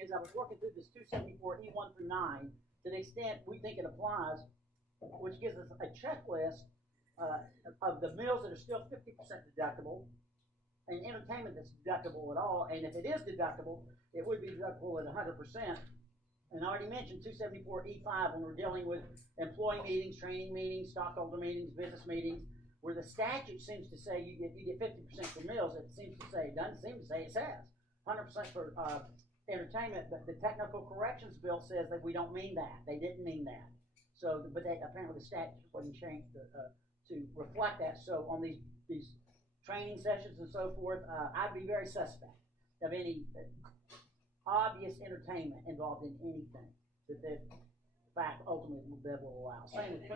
is I was working through this 274E1 through 9 to the extent we think it applies, which gives us a checklist of the meals that are still 50% deductible and entertainment that's deductible at all. And if it is deductible, it would be deductible at 100%. And I already mentioned 274E5 when we're dealing with employee meetings, training meetings, stockholder meetings, business meetings, where the statute seems to say you get 50% for meals. It seems to say, it doesn't seem to say, it says 100% for entertainment, but the technical corrections bill says that we don't mean that. They didn't mean that. So, but apparently the statute wasn't changed to reflect that. So on these training sessions and so forth, I'd be very suspect of any obvious entertainment involved in anything that the fact ultimately will allow. Same with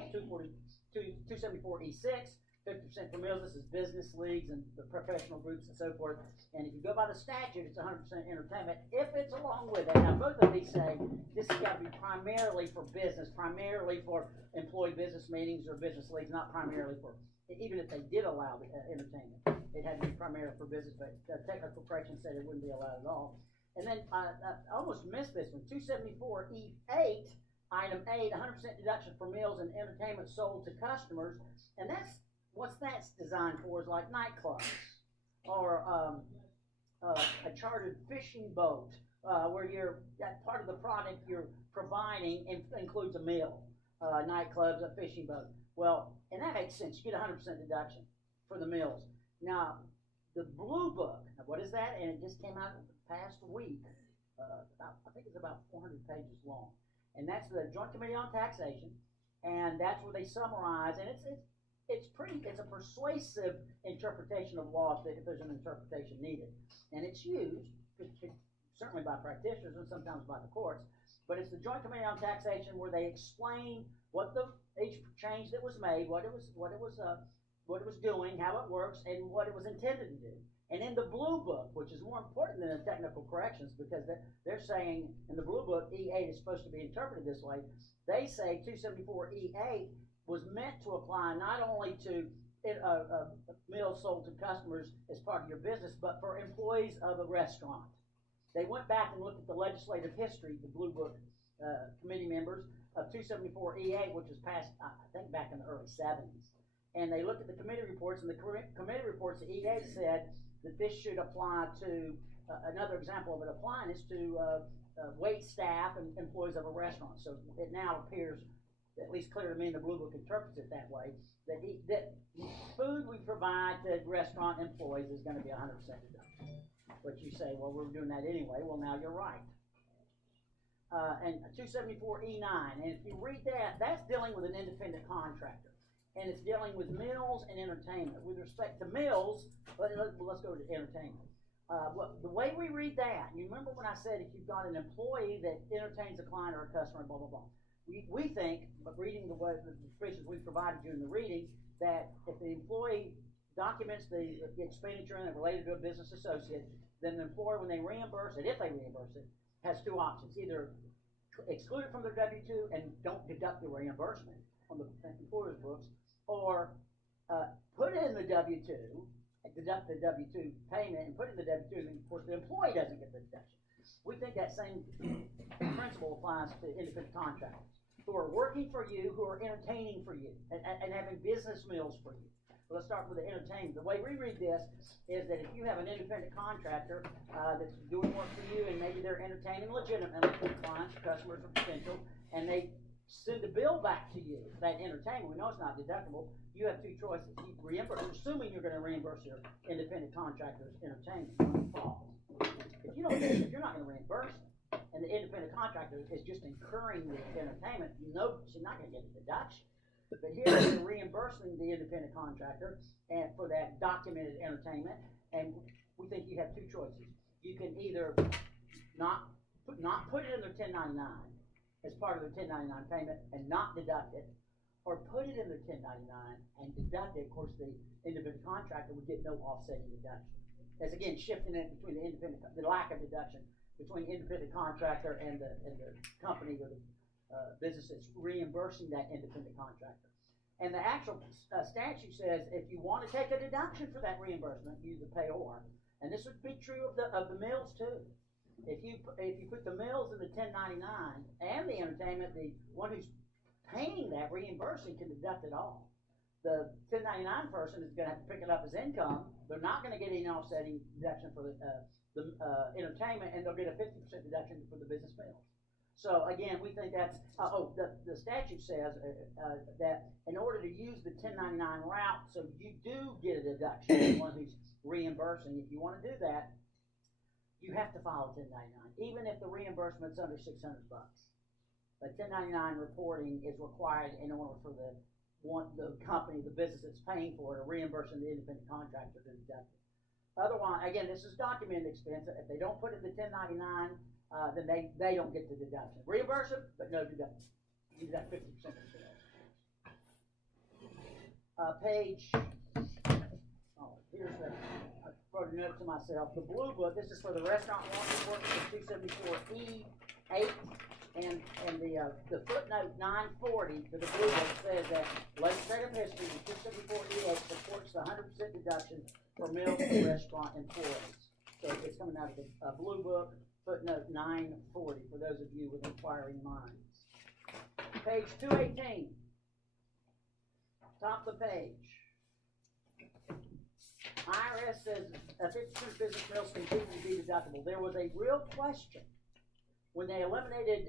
274E6, 50% for meals. This is business leagues and the professional groups and so forth. And if you go by the statute, it's 100% entertainment. If it's along with it, now both of these say this has got to be primarily for business, primarily for employee business meetings or business leagues, not primarily for, even if they did allow the entertainment, it had to be primarily for business, but the technical correction said it wouldn't be allowed at all. And then I almost missed this one, 274E8, item 8, 100% deduction for meals and entertainment sold to customers. And that's designed for is like nightclubs or a chartered fishing boat where that part of the product you're providing includes a meal, nightclubs, a fishing boat. Well, and that makes sense. You get 100% deduction for the meals. Now, the Blue Book, now what is that? And it just came out past week. I think it's about 400 pages long. And that's the Joint Committee on Taxation. And that's where they summarize. And it's a persuasive interpretation of law if there's an interpretation needed. And it's used, certainly by practitioners and sometimes by the courts, but it's the Joint Committee on Taxation where they explain what each change that was made, what it was doing, how it works, and what it was intended to do. And in the Blue Book, which is more important than the technical corrections, because they're saying in the Blue Book E8 is supposed to be interpreted this way, they say 274E8 was meant to apply not only to meals sold to customers as part of your business, but for employees of a restaurant. They went back and looked at the legislative history, the Blue Book committee members, of 274E8, which was passed, I think, back in the early 70s. And they looked at the committee reports, and the committee reports of E8 said that this should apply to, another example of it applying is to wait staff and employees of a restaurant. So it now appears, at least clear to me, and the Blue Book interprets it that way, that food we provide to restaurant employees is going to be 100% deduction. But you say, well, we're doing that anyway. Well, now you're right. And 274E9, and if you read that, that's dealing with an independent contractor. And it's dealing with meals and entertainment. With respect to meals, let's go to entertainment. The way we read that, you remember when I said if you've got an employee that entertains a client or a customer, blah, blah, blah. We think, but reading the descriptions we provided you in the reading, that if the employee documents the expenditure and related to a business associate, then the employer, when they reimburse it, if they reimburse it, has two options. Either exclude it from their W-2 and don't deduct the reimbursement on the employer's books, or put it in the W-2, deduct the W-2 payment and put it in the W-2, and of course the employee doesn't get the deduction. We think that same principle applies to independent contractors who are working for you, who are entertaining for you, and having business meals for you. Well, let's start with the entertainment. The way we read this is that if you have an independent contractor that's doing work for you, and maybe they're entertaining legitimately for clients, customers, or potential, and they send a bill back to you for that entertainment, we know it's not deductible, you have two choices. You reimburse, assuming you're going to reimburse your independent contractor's entertainment. If you're not going to reimburse it, and the independent contractor is just incurring the entertainment, you know she's not going to get a deduction. But here you're reimbursing the independent contractor and for that documented entertainment, and we think you have two choices. You can either not put it in their 1099 as part of their 1099 payment and not deduct it, or put it in their 1099 and deduct it. Of course, the independent contractor would get no offsetting deduction. That's again shifting it between the lack of deduction between independent contractor and the company or the business that's reimbursing that independent contractor. And the actual statute says if you want to take a deduction for that reimbursement, use the payor. And this would be true of the mills too. If you put the meals in the 1099 and the entertainment, the one who's paying that, reimbursing, can deduct it all. The 1099 person is going to have to pick it up as income. They're not going to get any offsetting deduction for the entertainment, and they'll get a 50% deduction for the business meals. So again, we think that's, the statute says that in order to use the 1099 route, so you do get a deduction, the one who's reimbursing, if you want to do that, you have to file a 1099, even if the reimbursement's under $600. A 1099 reporting is required in order for the company, the business that's paying for it, or reimbursing the independent contractor to deduct it. Otherwise, again, this is documented expense. If they don't put it in the 1099, then they don't get the deduction. Reimburse them, but no deduction. You got 50% of the sales. Page. Here's the. I wrote a note to myself. The blue book. This is for the restaurant laundry workers of 274E8. And the footnote 940 to the blue book says that legislative history in 274E8 supports the 100% deduction for meals and restaurant employees. So it's coming out of the blue book, footnote 940, for those of you with inquiring minds. Page 218, top of the page. IRS says 50% business meals continue to be deductible. There was a real question when they eliminated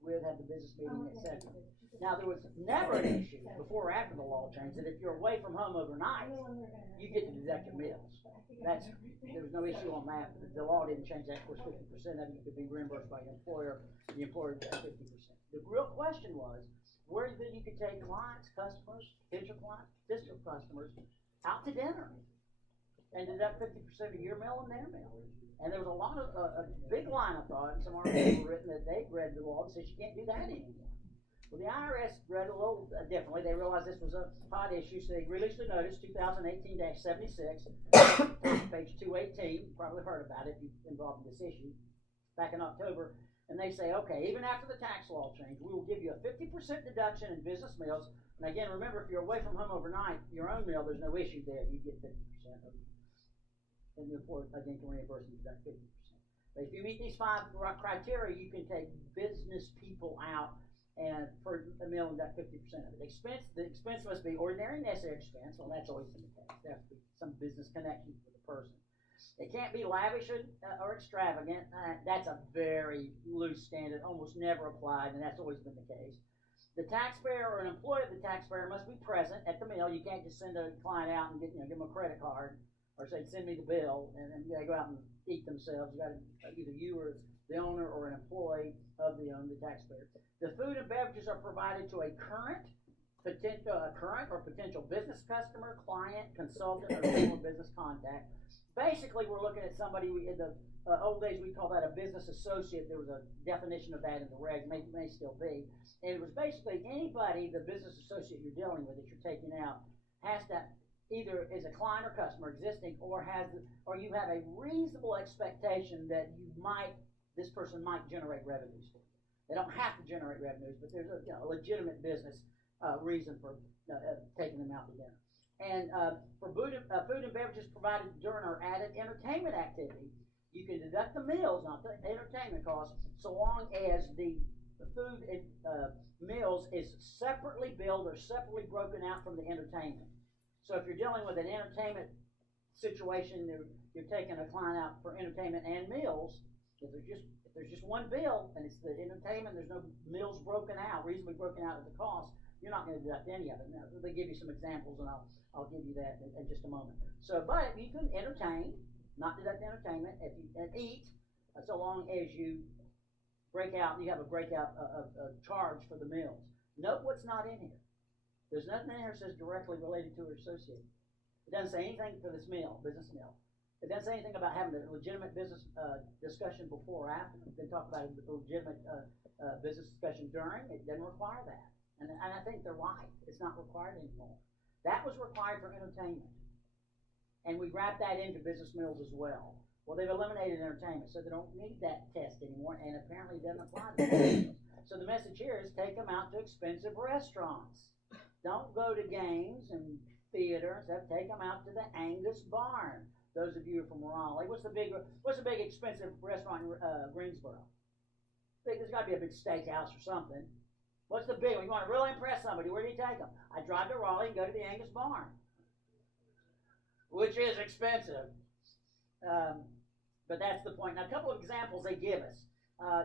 we'd have the business meeting, etc. Now, there was never an issue before or after the law changed that if you're away from home overnight, you get to deduct your meals. There was no issue on that. The law didn't change that. Of course, 50% of it could be reimbursed by your employer. The employer got 50%. The real question was where that you could take clients, customers, potential clients, district customers out to dinner and deduct 50% of your meal and their meal. And there was a lot of a big line of thought, and some articles were written that they read the law and said you can't do that anymore. Well, the IRS read a little differently. They realized this was a hot issue, so they released a notice, 2018-76, page 218. You probably heard about it if you're involved in this issue, back in October. And they say, okay, even after the tax law change, we will give you a 50% deduction in business meals. And again, remember, if you're away from home overnight, your own meal, there's no issue there. You get 50% of it. And the report, again, can reimburse you about 50%. But if you meet these 5 criteria, you can take business people out and for a meal and deduct 50% of it. The expense must be ordinary and necessary expense. Well, that's always been the case. There has to be some business connection with the person. It can't be lavish or extravagant. That's a very loose standard, almost never applied, and that's always been the case. The taxpayer or an employee of the taxpayer must be present at the meal. You can't just send a client out and give them a credit card or say, send me the bill, and then they go out and eat themselves. You got to, either you or the owner or an employee of the owner, the taxpayer. The food and beverages are provided to a current or potential business customer, client, consultant, or general business contact. Basically, we're looking at somebody, in the old days we call that a business associate. There was a definition of that in the regs, may still be. And it was basically anybody, the business associate you're dealing with that you're taking out, has to either is a client or customer existing, or you have a reasonable expectation that this person might generate revenues for you. They don't have to generate revenues, but there's a legitimate business reason for taking them out to dinner. And for food and beverages provided during or added entertainment activity, you can deduct the meals, not the entertainment costs, so long as the food and meals is separately billed or separately broken out from the entertainment. So if you're dealing with an entertainment situation, you're taking a client out for entertainment and meals. If there's just one bill and it's the entertainment, there's no meals broken out, reasonably broken out at the cost, you're not going to deduct any of it. Now, they give you some examples, and I'll give you that in just a moment. So, but you can entertain, not deduct entertainment, and eat, so long as you you have a breakout of charge for the meals. Note what's not in here. There's nothing in here that says directly related to or associated. It doesn't say anything for this business meal. It doesn't say anything about having a legitimate business discussion before or after. It didn't talk about a legitimate business discussion during. It doesn't require that. And I think they're right. It's not required anymore. That was required for entertainment. And we wrap that into business meals as well. Well, they've eliminated entertainment, so they don't need that test anymore, and apparently it doesn't apply to business meals. So the message here is take them out to expensive restaurants. Don't go to games and theaters. Take them out to the Angus Barn. Those of you from Raleigh, what's the big expensive restaurant in Greensboro? There's got to be a big steakhouse or something. What's the big one? You want to really impress somebody? Where do you take them? I drive to Raleigh and go to the Angus Barn, which is expensive. But that's the point. Now, a couple of examples they give us.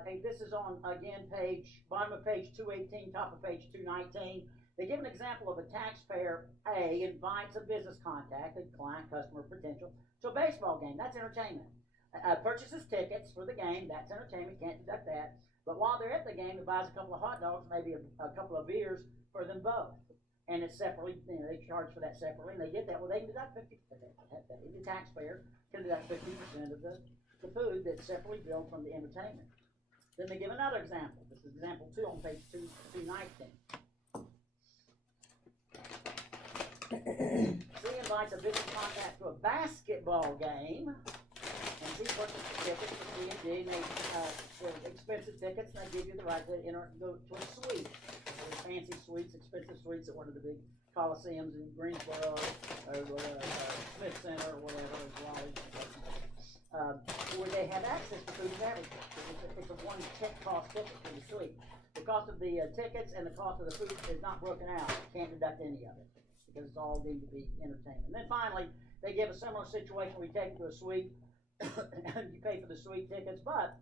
And this is on, again, bottom of page 218, top of page 219. They give an example of a taxpayer, A, invites a business contact, a client, customer, potential, to a baseball game. That's entertainment. Purchases tickets for the game. That's entertainment. Can't deduct that. But while they're at the game, it buys a couple of hot dogs, maybe a couple of beers for them both. And it's separately, they charge for that separately, and they get that. Well, they can deduct 50%. The taxpayer can deduct 50% of the food that's separately billed from the entertainment. Then they give another example. This is example 2 on page 219. C invites a business contact to a basketball game, and C purchases tickets for C and D, and they're expensive tickets, and they give you the right to go to a suite. There's fancy suites, expensive suites at one of the big coliseums in Greensboro, or Smith Center, or whatever, as well where they have access to food and beverages. It's a one-cost ticket for the suite. The cost of the tickets and the cost of the food is not broken out. You can't deduct any of it because it's all deemed to be entertainment. And then finally, they give a similar situation where you take it to a suite and you pay for the suite tickets, but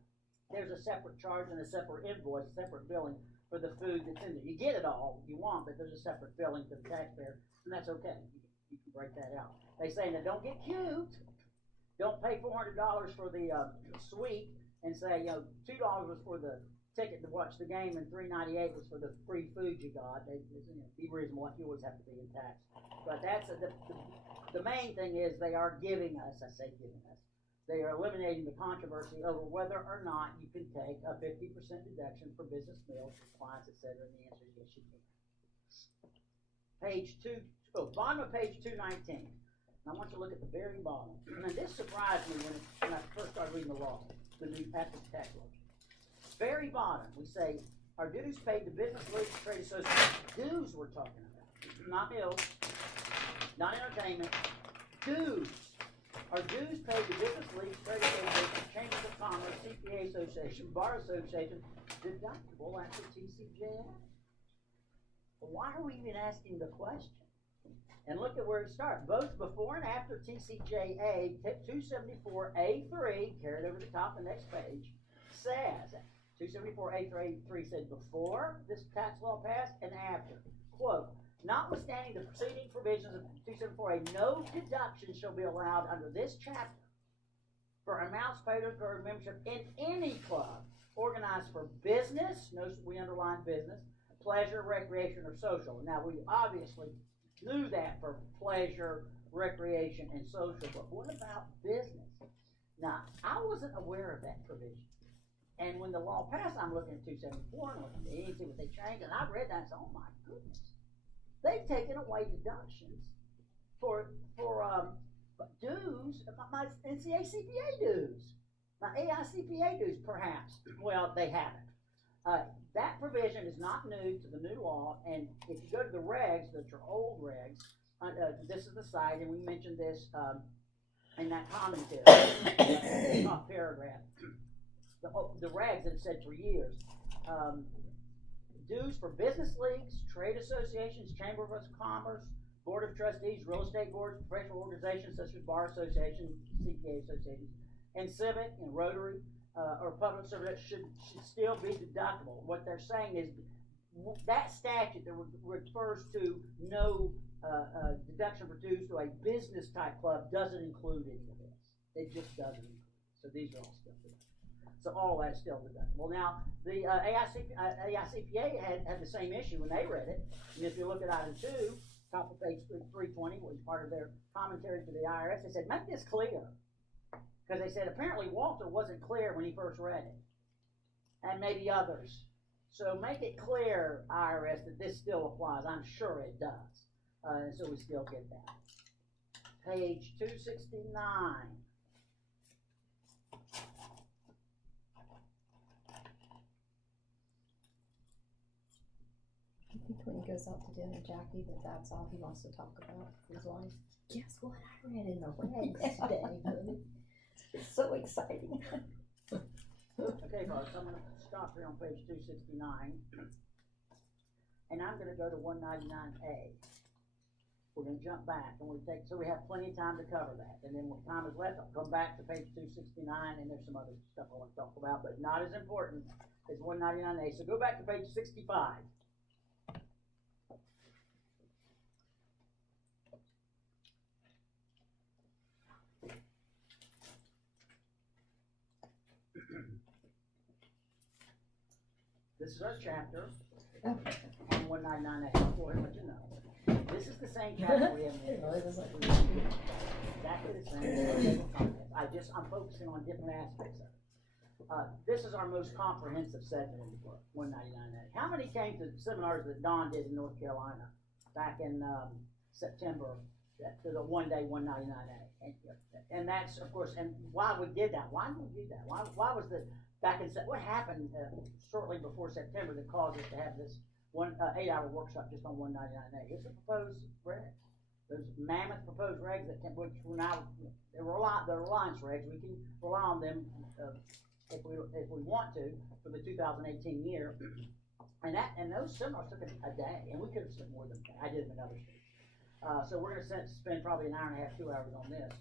there's a separate charge and a separate invoice, separate billing for the food that's in there. You get it all you want, but there's a separate billing to the taxpayer, and that's okay. You can break that out. They say, now don't get cute. Don't pay $400 for the suite and say, $2 was for the ticket to watch the game and $3.98 was for the free food you got. Be reasonable. You always have to be in tax. But that's the main thing is they are giving us. I say giving us. They are eliminating the controversy over whether or not you can take a 50% deduction for business meals, for clients, etc. And the answer is yes, you can. Bottom of page 219. And I want you to look at the very bottom. And this surprised me when I first started reading the law, the new after the tax law. Very bottom, we say, are dues paid to business leagues, trade associations? Dues we're talking about. Not meals, not entertainment. Dues. Are dues paid to business leagues, trade associations, chambers of commerce, CPA association, bar association, deductible after TCJA? Well, why are we even asking the question? And look at where it starts. Both before and after TCJA, 274A3, carried over the top of the next page, says, 274A3 said before this tax law passed and after. Quote, notwithstanding the preceding provisions of 274A, no deduction shall be allowed under this chapter for amounts paid for membership in any club organized for business, notice we underline business, pleasure, recreation, or social. Now, we obviously knew that for pleasure, recreation, and social, but what about business? Now, I wasn't aware of that provision. And when the law passed, I'm looking at 274 and looking at see what they changed, and I read that and said, oh my goodness. They've taken away deductions for dues, my NCACPA dues, my AICPA dues, perhaps. Well, they haven't. That provision is not new to the new law, and if you go to the regs, that are old regs, this is the site, and we mentioned this in that commentary, top paragraph. The regs that have said for years, dues for business leagues, trade associations, chamber of commerce, board of trustees, real estate boards, professional organizations such as bar associations, CPA associations, and civic and Rotary or public service should still be deductible. What they're saying is that statute that refers to no deduction for dues to a business type club doesn't include any of this. It just doesn't include it. So these are all still deductible. So all that's still deductible. Now, the AICPA had the same issue when they read it. And if you look at item 2, top of page 320, which was part of their commentary to the IRS, they said, make this clear. Because they said apparently Walter wasn't clear when he first read it. And maybe others. So make it clear, IRS, that this still applies. I'm sure it does. And so we still get that. Page 269. I think when he goes out to dinner, Jackie, that's all he wants to talk about with his wife. Guess what I read in the regs today? It's so exciting. Okay, folks, I'm going to stop here on page 269. And I'm going to go to 199A. We're going to jump back, and so we have plenty of time to cover that. And then when time is left, I'll come back to page 269, and there's some other stuff I want to talk about, but not as important as 199A. So go back to page 65. This is our chapter on 199A. I'll go ahead and let you know. This is the same chapter we have in there. Exactly the same. I'm focusing on different aspects of it. This is our most comprehensive segment in the book, 199A. How many came to seminars that Don did in North Carolina back in September, to the one-day 199A? And that's, of course, and why we did that. Why did we do that? Why was the, what happened shortly before September that caused us to have this 8-hour workshop just on 199A? It's a proposed regs. Those mammoth proposed regs that which we're now, they're reliance regs. We can rely on them if we want to for the 2018 year. And those seminars took a day, and we could have spent more than that. I did them in other states. So we're going to spend probably an hour and a half, 2 hours on this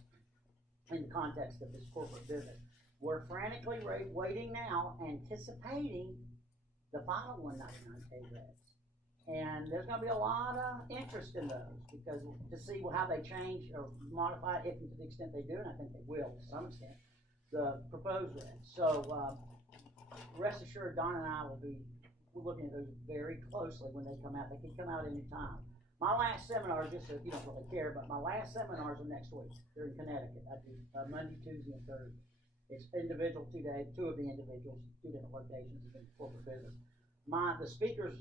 in the context of this corporate business. We're frantically waiting now, anticipating the final 199A regs. And there's going to be a lot of interest in those because to see how they change or modify, if and to the extent they do, and I think they will to some extent, the proposed regs. So rest assured, Don and I will be looking at those very closely when they come out. They can come out any time. My last seminar, just so you don't really care, but my last seminars are next week. They're in Connecticut. I do Monday, Tuesday, and Thursday. It's individual 2 days, 2 of the individuals, 2 different locations in corporate business. The speaker's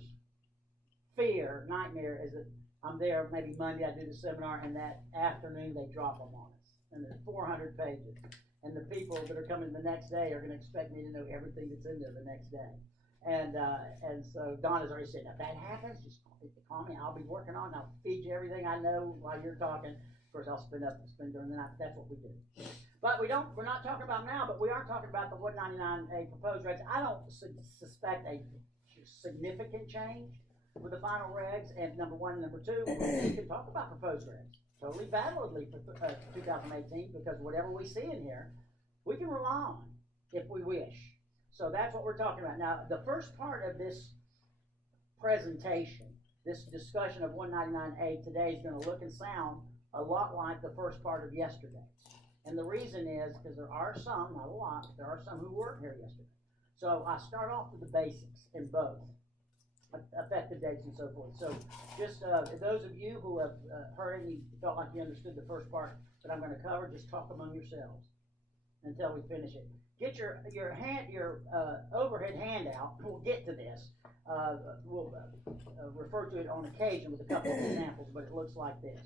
nightmare is that I'm there maybe Monday, I do the seminar, and that afternoon they drop them on us. And there's 400 pages. And the people that are coming the next day are going to expect me to know everything that's in there the next day. And so Don has already said, if that happens, just call me. I'll be working on it. I'll feed you everything I know while you're talking. Of course, I'll spend during the night. That's what we do. But we're not talking about now, but we are talking about the 199A proposed regs. I don't suspect a significant change with the final regs, and number one. Number two, we can talk about proposed regs totally validly for 2018 because whatever we see in here, we can rely on if we wish. So that's what we're talking about. Now, the first part of this presentation, this discussion of 199A today is going to look and sound a lot like the first part of yesterday. And the reason is because there are some, not a lot, but there are some who weren't here yesterday. So I start off with the basics in both. Effective dates and so forth. So just those of you who have heard and you felt like you understood the first part that I'm going to cover, just talk among yourselves until we finish it. Get your overhead handout. We'll get to this. We'll refer to it on occasion with a couple of examples, but it looks like this.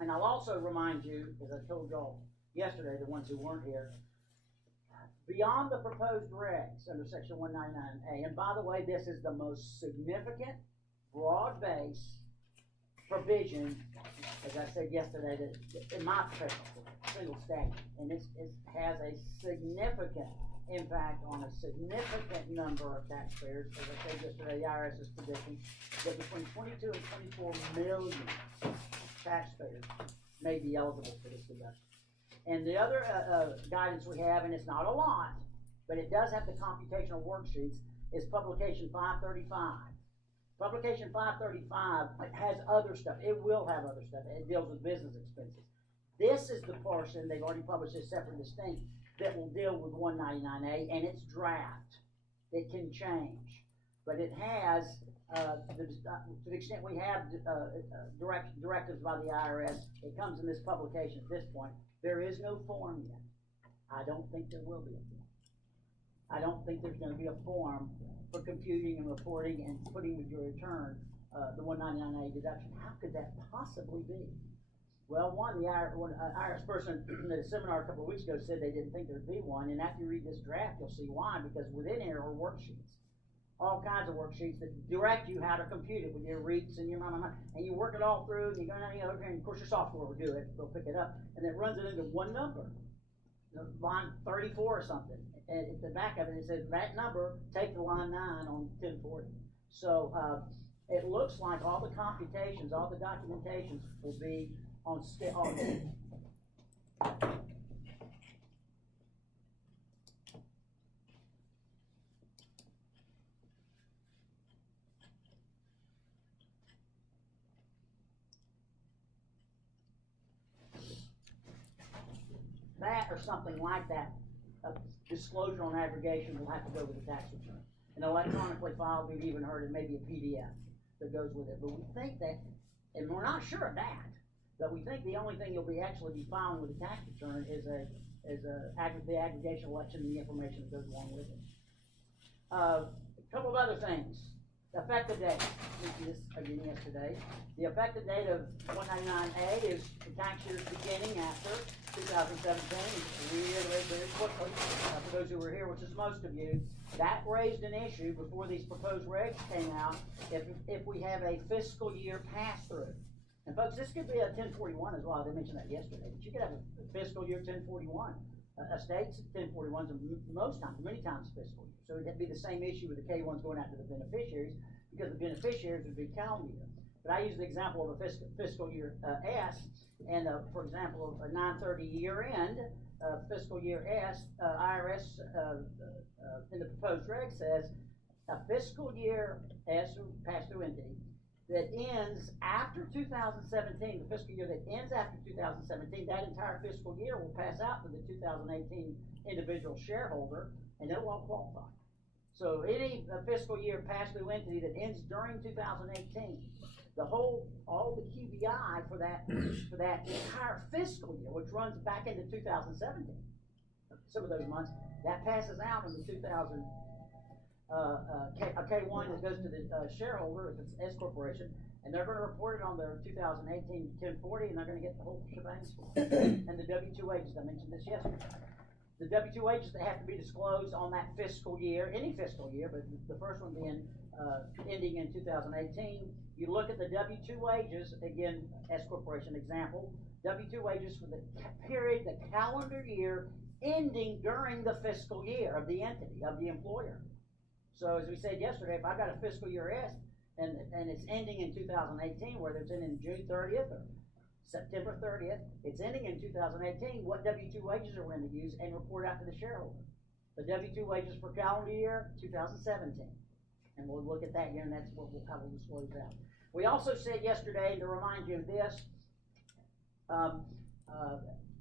And I'll also remind you, as I told y'all yesterday, the ones who weren't here, beyond the proposed regs under Section 199A, and by the way, this is the most significant, broad-based provision, as I said yesterday, that in my professional single statute, and it has a significant impact on a significant number of taxpayers. As I said yesterday, the IRS is predicting that between 22 and 24 million taxpayers may be eligible for this deduction. And the other guidance we have, and it's not a lot, but it does have the computational worksheets, is Publication 535. Publication 535 has other stuff. It will have other stuff. It deals with business expenses. This is the portion, they've already published this separate and distinct, that will deal with 199A, and it's draft. It can change. But it has, to the extent we have directives by the IRS, it comes in this publication at this point. There is no form yet. I don't think there will be a form. I don't think there's gonna be a form for computing and reporting and putting with your return, the 199A deduction. How could that possibly be? Well, one IRS person at a seminar a couple of weeks ago said they didn't think there'd be one, and after you read this draft, you'll see why, because within here are worksheets. All kinds of worksheets that direct you how to compute it with your REITs and your and you work it all through, and you go down the other, and of course your software will do it, they'll pick it up, and it runs it into one number, line 34 or something, and at the back of it, it says that number, take the line 9 on 1040. So, it looks like all the computations, all the documentations will be on that or something like that. Disclosure on aggregation will have to go with the tax return. And electronically filed, we've even heard it may be a PDF that goes with it. But we think that, and we're not sure of that, but we think the only thing you'll be actually be filing with the tax return is the aggregation election and the information that goes along with it. A couple of other things. The effective date. We mentioned this again yesterday. The effective date of 199A is the tax years beginning after 2017. Really very quickly, for those who were here, which is most of you, that raised an issue before these proposed regs came out. If we have a fiscal year pass-through, and folks, this could be a 1041 as well. They mentioned that yesterday. But you could have a fiscal year 1041. Estates 1041s are most times, many times fiscal year. So it'd be the same issue with the K1s going out to the beneficiaries, because the beneficiaries would be calendar year. But I use the example of a fiscal year S, and for example, a 9/30 year end, fiscal year S, IRS in the proposed reg says a fiscal year S, pass-through entity, that ends after 2017, the fiscal year that ends after 2017, that entire fiscal year will pass out to the 2018 individual shareholder, and they'll all qualify. So any fiscal year pass-through entity that ends during 2018, all the QBI for that entire fiscal year, which runs back into 2017, some of those months, that passes out in the 2000. K1 that goes to the shareholder if it's S corporation, and they're going to report it on their 2018 1040, and they're going to get the whole shebang for it. And the W-2 wages, I mentioned this yesterday. The W-2 wages that have to be disclosed on that fiscal year, any fiscal year, but the first one being ending in 2018. You look at the W-2 wages, again, S corporation example, W-2 wages for the period, the calendar year ending during the fiscal year of the entity, of the employer. So as we said yesterday, if I've got a fiscal year S and it's ending in 2018, whether it's in June 30th or September 30th, it's ending in 2018, what W-2 wages are we going to use and report out to the shareholder? The W-2 wages for calendar year 2017. And we'll look at that here, and that's what how we'll disclose that. We also said yesterday, to remind you of this,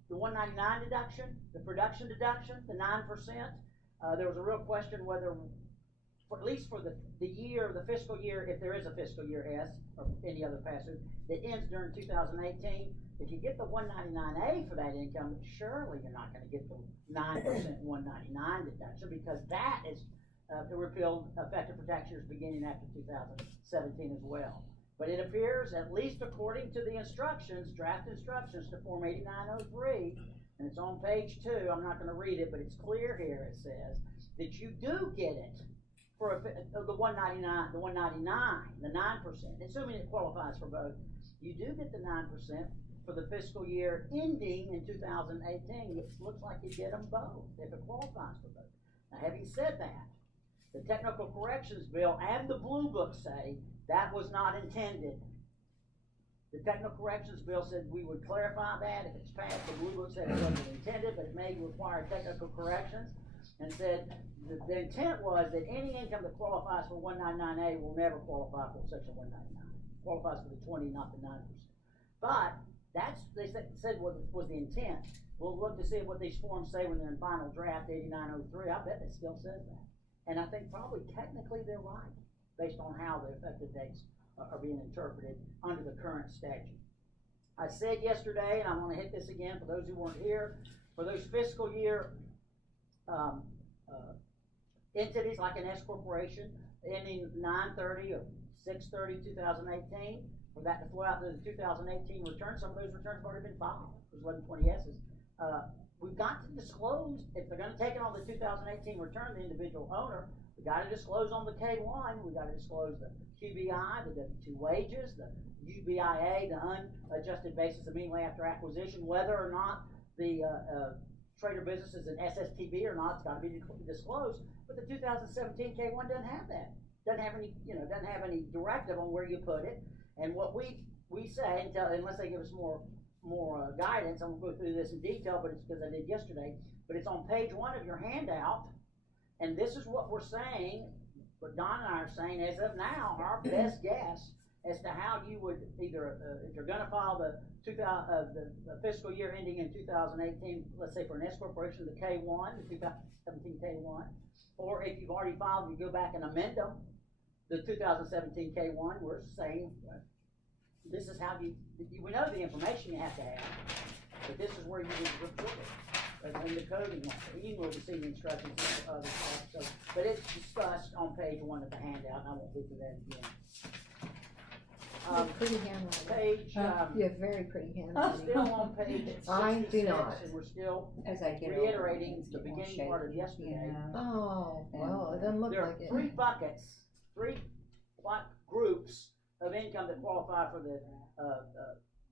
the 199 deduction, the production deduction, the 9%, there was a real question whether, at least for the year, the fiscal year, if there is a fiscal year S or any other pass-through that ends during 2018, if you get the 199A for that income, surely you're not going to get the 9% 199 deduction, because that is repealed effective for tax years beginning after 2017 as well. But it appears, at least according to the instructions, draft instructions to Form 8903, and it's on page 2, I'm not going to read it, but it's clear here, it says that you do get it for the 199, the 9%, assuming it qualifies for both. You do get the 9% for the fiscal year ending in 2018. It looks like you get them both if it qualifies for both. Now, having said that, the technical corrections bill and the blue book say that was not intended. The technical corrections bill said we would clarify that if it's passed. The blue book said it wasn't intended, but it may require technical corrections, and said the intent was that any income that qualifies for 199A will never qualify for Section 199. It qualifies for the 20, not the 9%. But that's, they said what was the intent. We'll look to see what these forms say when they're in final draft 8903. I bet it still says that. And I think probably technically they're right, based on how the effective dates are being interpreted under the current statute. I said yesterday, and I'm going to hit this again for those who weren't here, for those fiscal year entities like an S corporation ending 9/30 or 6/30/2018, for that to flow out to the 2018 return. Some of those returns have already been filed, those 1120Ss. We've got to disclose, if they're going to take it on the 2018 return, the individual owner, we got to disclose on the K1, we got to disclose the QBI, the W2 wages, the UBIA, the unadjusted basis immediately after acquisition, whether or not the trader business is an SSTB or not, it's got to be disclosed. But the 2017 K1 doesn't have that. Doesn't have any directive on where you put it. And what we say, unless they give us more guidance, I'm gonna go through this in detail, but it's because I did yesterday. But it's on page 1 of your handout, and this is what we're saying. What Don and I are saying, as of now, our best guess as to how you would either, if you're going to file the fiscal year ending in 2018, let's say for an S corporation, the K1, the 2017 K1, or if you've already filed, you go back and amend them, the 2017 K1, we're saying this is how we know the information you have to have, but this is where you would report it. In the coding one, you will see the instructions and other stuff. So, but it's discussed on page 1 of the handout, and I won't go through that again. You have pretty handwriting. Page, you have very pretty handwriting. still on page 66, I do not. and we're still As I get reiterating older, the get more beginning part of shaky, yesterday. Oh, well, it doesn't look There are like it. 3 buckets, 3 groups of income that qualify for the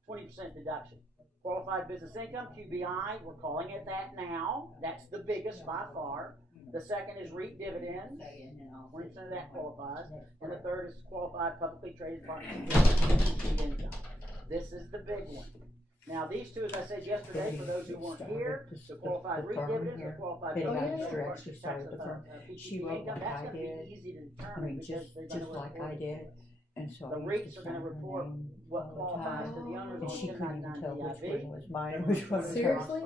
20% deduction. Qualified business income, QBI, we're calling it that now. That's the biggest by far. The second is REIT dividends, 20% of that qualifies. And the third is qualified publicly traded partnership income. This is the big one. Now, these two, as I said yesterday, for those who weren't here, the qualified REIT dividends, the qualified publicly traded partnership tax, She PTP wrote income, like that's I going to did. be easy to I determine mean, because they're going just to like report I it. did. And so The I REITs used are to going to sign her report name what all the qualifies time. to the owners And on she couldn't even 1099 tell which DIV. one was mine and which one was hers. Seriously?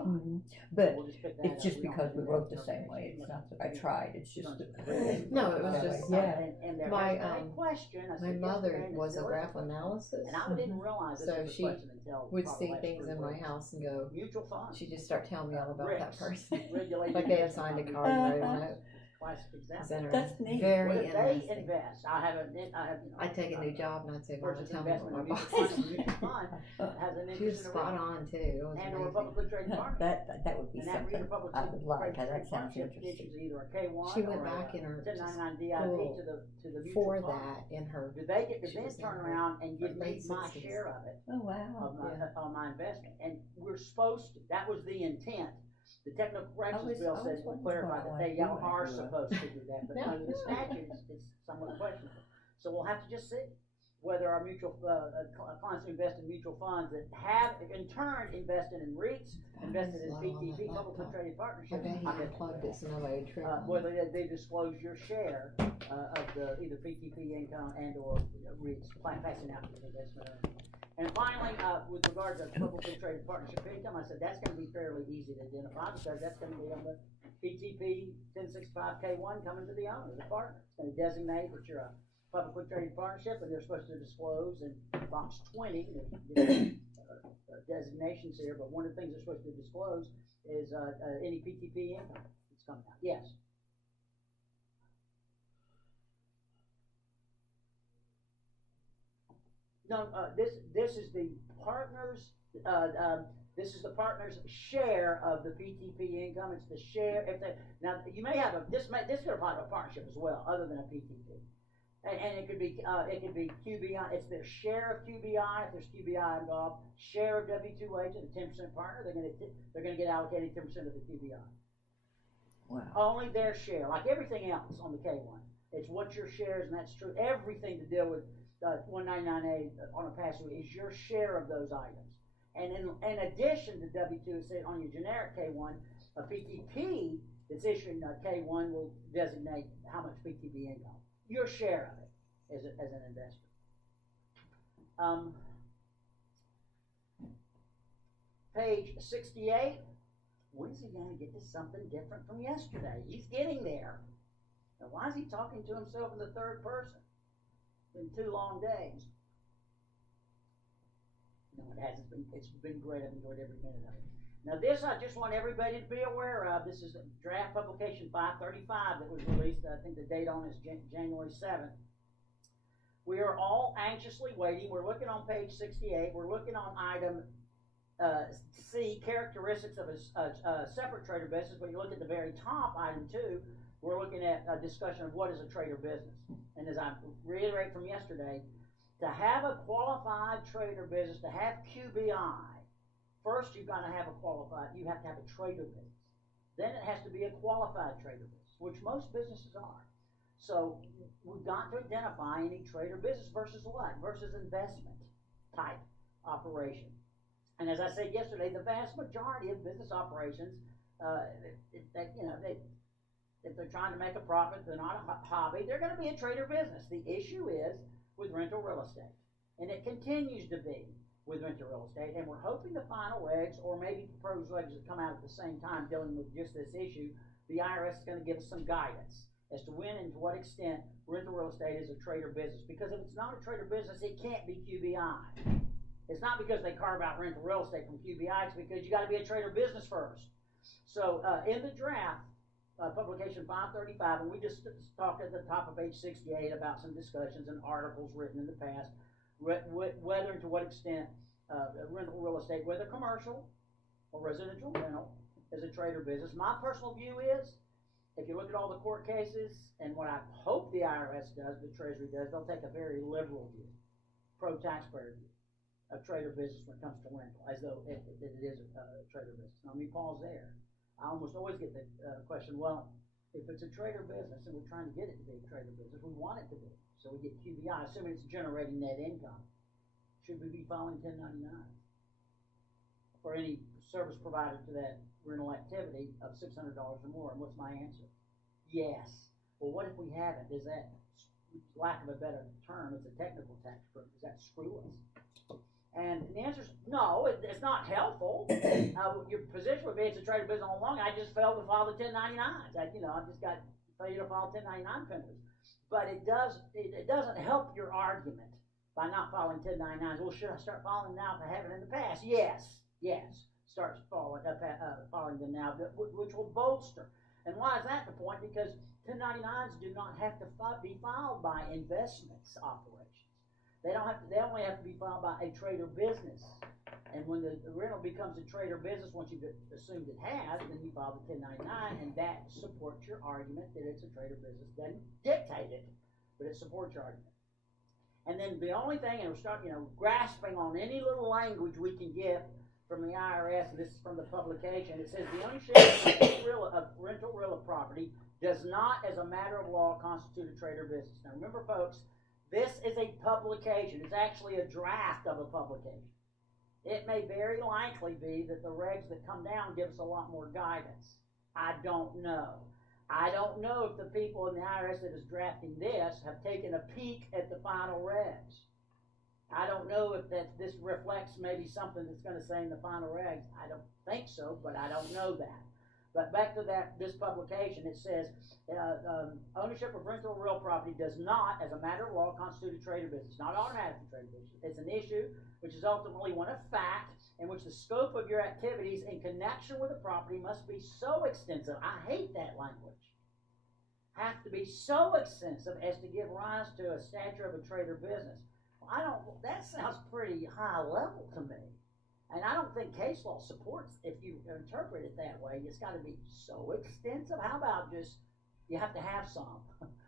But We'll just pick that it's up. just We don't because do we that wrote the same determination. way. It's not that I tried, it's just that. No, it was that just, way. Yeah. And there My, has been a question. I My said mother yesterday, and was it's a still graph is. analysis, And I didn't realize this So was a she question until would probably see last things 3 in my weeks. house and go, Mutual funds. she'd just start telling me all about that RICs, person. regulated Like they had investment signed a fund. card and wrote a note. Classic example. Center. That's neat. Very Where they interesting. invest. I have, I'd take a new job and I'd say, Mama, Purchase tell me investment what in my a boss mutual is. fund. A mutual fund has an She was interest in a spot REIT on too. It was and or a amazing. publicly traded partnership. That would be And that something REIT or publicly I would like. traded That sounds partnership interesting. issues either a K1 She went or back in a her 1099 DIV school to the mutual for fund. that in her. Do they get to She then was in turn her around and give me late my 60s. share of it, Oh, wow. on my investment? And we're supposed to. That was the intent. The technical corrections bill I says, was clarify that they wondering are why I supposed to do that, but Yeah. under the statutes, it's somewhat questionable. So we'll have to just see whether our mutual clients who invest in mutual funds that have in turn invested in REITs, invested in Slow on that PTP, publicly laptop. traded I partnerships, bet he unplugged it so nobody would trip on it. whether they disclose your share of the either PTP income and or REITs, passing out the investment earnings. And finally, with regard to publicly traded partnership income, I said that's going to be fairly easy to identify because that's going to be on the PTP 1065K1 coming to the owner, the partner. It's going to designate that you're a publicly traded partnership, and they're supposed to disclose in box 20. There's designations here, but one of the things they're supposed to disclose is any PTP income that's coming out. Yes. No, this is the partners. This is the partner's share of the PTP income. It's the share. Now you may have this could apply to a partnership as well, other than a PTP, and it could be QBI. It's their share of QBI if there's QBI involved. Share of W2 wages, the 10% partner. They're going to get allocated 10% of the QBI. Wow. Only their share, like everything else on the K1. It's what your shares, and that's true. Everything to deal with 199A on a pass-through is your share of those items. And in addition to W2, it's on your generic K1, a PTP that's issuing a K1 will designate how much PTP income, your share of it as an investor. Page 68. When's he going to get to something different from yesterday? He's getting there. Now, why is he talking to himself in the third person? Been 2 long days. No, it hasn't been. It's been great. I've enjoyed every minute of it. Now this I just want everybody to be aware of. This is draft publication 535 that was released. I think the date on is January 7th. We are all anxiously waiting. We're looking on page 68. We're looking on item C, characteristics of a separate trader business. When you look at the very top, item 2, we're looking at a discussion of what is a trader business. And as I reiterate from yesterday, to have a qualified trader business, to have QBI, first you've got to have you have to have a trader business. Then it has to be a qualified trader business, which most businesses are. So we've got to identify any trader business versus what? Versus investment type operation. And as I said yesterday, the vast majority of business operations, if they're trying to make a profit, they're not a hobby, they're going to be a trader business. The issue is with rental real estate, and it continues to be with rental real estate, and we're hoping the final regs, or maybe proposed regs that come out at the same time dealing with just this issue, the IRS is going to give us some guidance as to when and to what extent rental real estate is a trader business. Because if it's not a trader business, it can't be QBI. It's not because they carve out rental real estate from QBI, it's because you got to be a trader business first. So in the draft, publication 535, and we just talked at the top of page 68 about some discussions and articles written in the past, whether and to what extent rental real estate, whether commercial or residential rental, is a trader business. My personal view is, if you look at all the court cases, and what I hope the IRS does, the Treasury does, they'll take a very liberal view, pro-taxpayer view of trader business when it comes to rental, as though it is a trader business. Now, let me pause there. I almost always get the question, well, if it's a trader business and we're trying to get it to be a trader business, we want it to be. So we get QBI, assuming it's generating net income. Should we be filing 1099 for any service provided to that rental activity of $600 or more? And what's my answer? Yes. Well, what if we haven't? Is that, lack of a better term, it's a technical tax code, does that screw us? And the answer is no, it's not helpful. Your position would be it's a trader business all along. I just failed to file the 1099s. I just got failure to file 1099 penalties. But it doesn't help your argument by not filing 1099s. Well, should I start filing now if I haven't in the past? Yes. Start filing them now, which will bolster. And why is that the point? Because 1099s do not have to be filed by investments operations. They only have to be filed by a trader business. And when the rental becomes a trader business, once you've assumed it has, then you file the 1099, and that supports your argument that it's a trader business. Doesn't dictate it, but it supports your argument. And then the only thing, and we're starting, grasping on any little language we can get from the IRS, and this is from the publication, it says the ownership of rental real property does not, as a matter of law, constitute a trader business. Now remember, folks, this is a publication. It's actually a draft of a publication. It may very likely be that the regs that come down give us a lot more guidance. I don't know. I don't know if the people in the IRS that is drafting this have taken a peek at the final regs. I don't know if this reflects maybe something that's going to say in the final regs. I don't think so, but I don't know that. But back to this publication, it says ownership of rental real property does not, as a matter of law, constitute a trader business. Not automatically a trader business. It's an issue which is ultimately one of fact, in which the scope of your activities in connection with the property must be so extensive. I hate that language. Have to be so extensive as to give rise to a stature of a trader business. That sounds pretty high level to me. And I don't think case law supports, if you interpret it that way, it's got to be so extensive. How about just, you have to have some.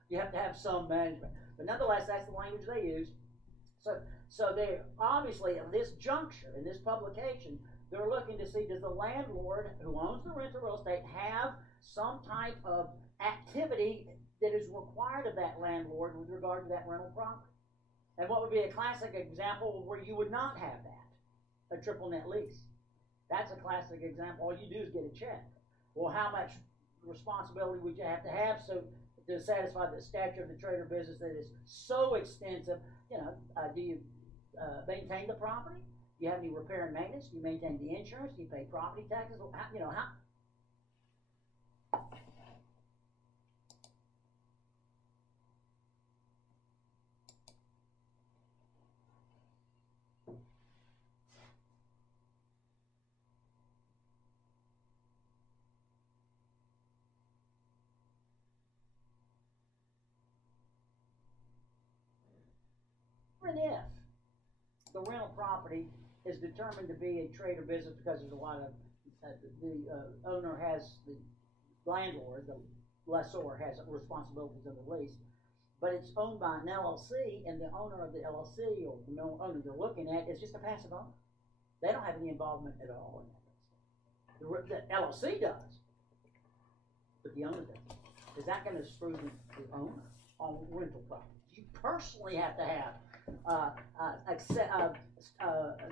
You have to have some management. But nonetheless, that's the language they use. So they're obviously, at this juncture, in this publication, they're looking to see, does the landlord who owns the rental real estate have some type of activity that is required of that landlord with regard to that rental property? And what would be a classic example where you would not have that? A triple net lease. That's a classic example. All you do is get a check. Well, how much responsibility would you have so to satisfy the stature of the trader business that is so extensive? Do you maintain the property? Do you have any repair and maintenance? Do you maintain the insurance? Do you pay property taxes? How? the rental property is determined to be a trade or business because there's a lot of, the owner has, the landlord, the lessor has responsibilities of the lease, but it's owned by an LLC, and the owner of the LLC, or the owner they're looking at, is just a passive owner. They don't have any involvement at all in that. The LLC does, but the owner doesn't. Is that going to screw the owner on rental property? You personally have to have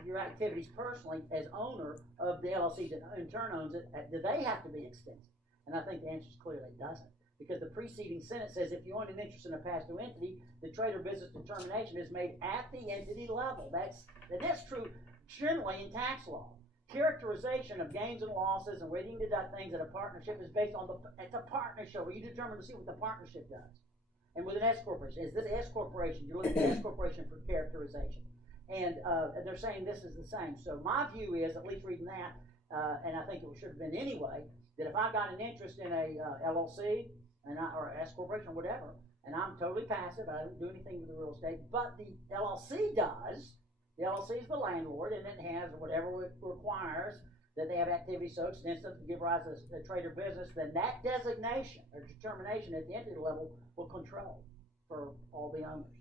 your activities personally as owner of the LLC that in turn owns it. Do they have to be extensive? And I think the answer is clearly it doesn't. Because the preceding sentence says if you own an interest in a past due entity, the trade or business determination is made at the entity level. That's true generally in tax law. Characterization of gains and losses and where you can deduct things in a partnership is based on it's a partnership where you determine to see what the partnership does. And with an S corporation, is this S corporation? You're looking at S corporation for characterization. And they're saying this is the same. So my view is, at least reading that, and I think it should have been anyway, that if I got an interest in a LLC or S corporation or whatever, and I'm totally passive, I don't do anything with the real estate, but the LLC does. The LLC is the landlord, and it has whatever it requires that they have activity so extensive to give rise to a trade or business, then that designation or determination at the entity level will control for all the owners.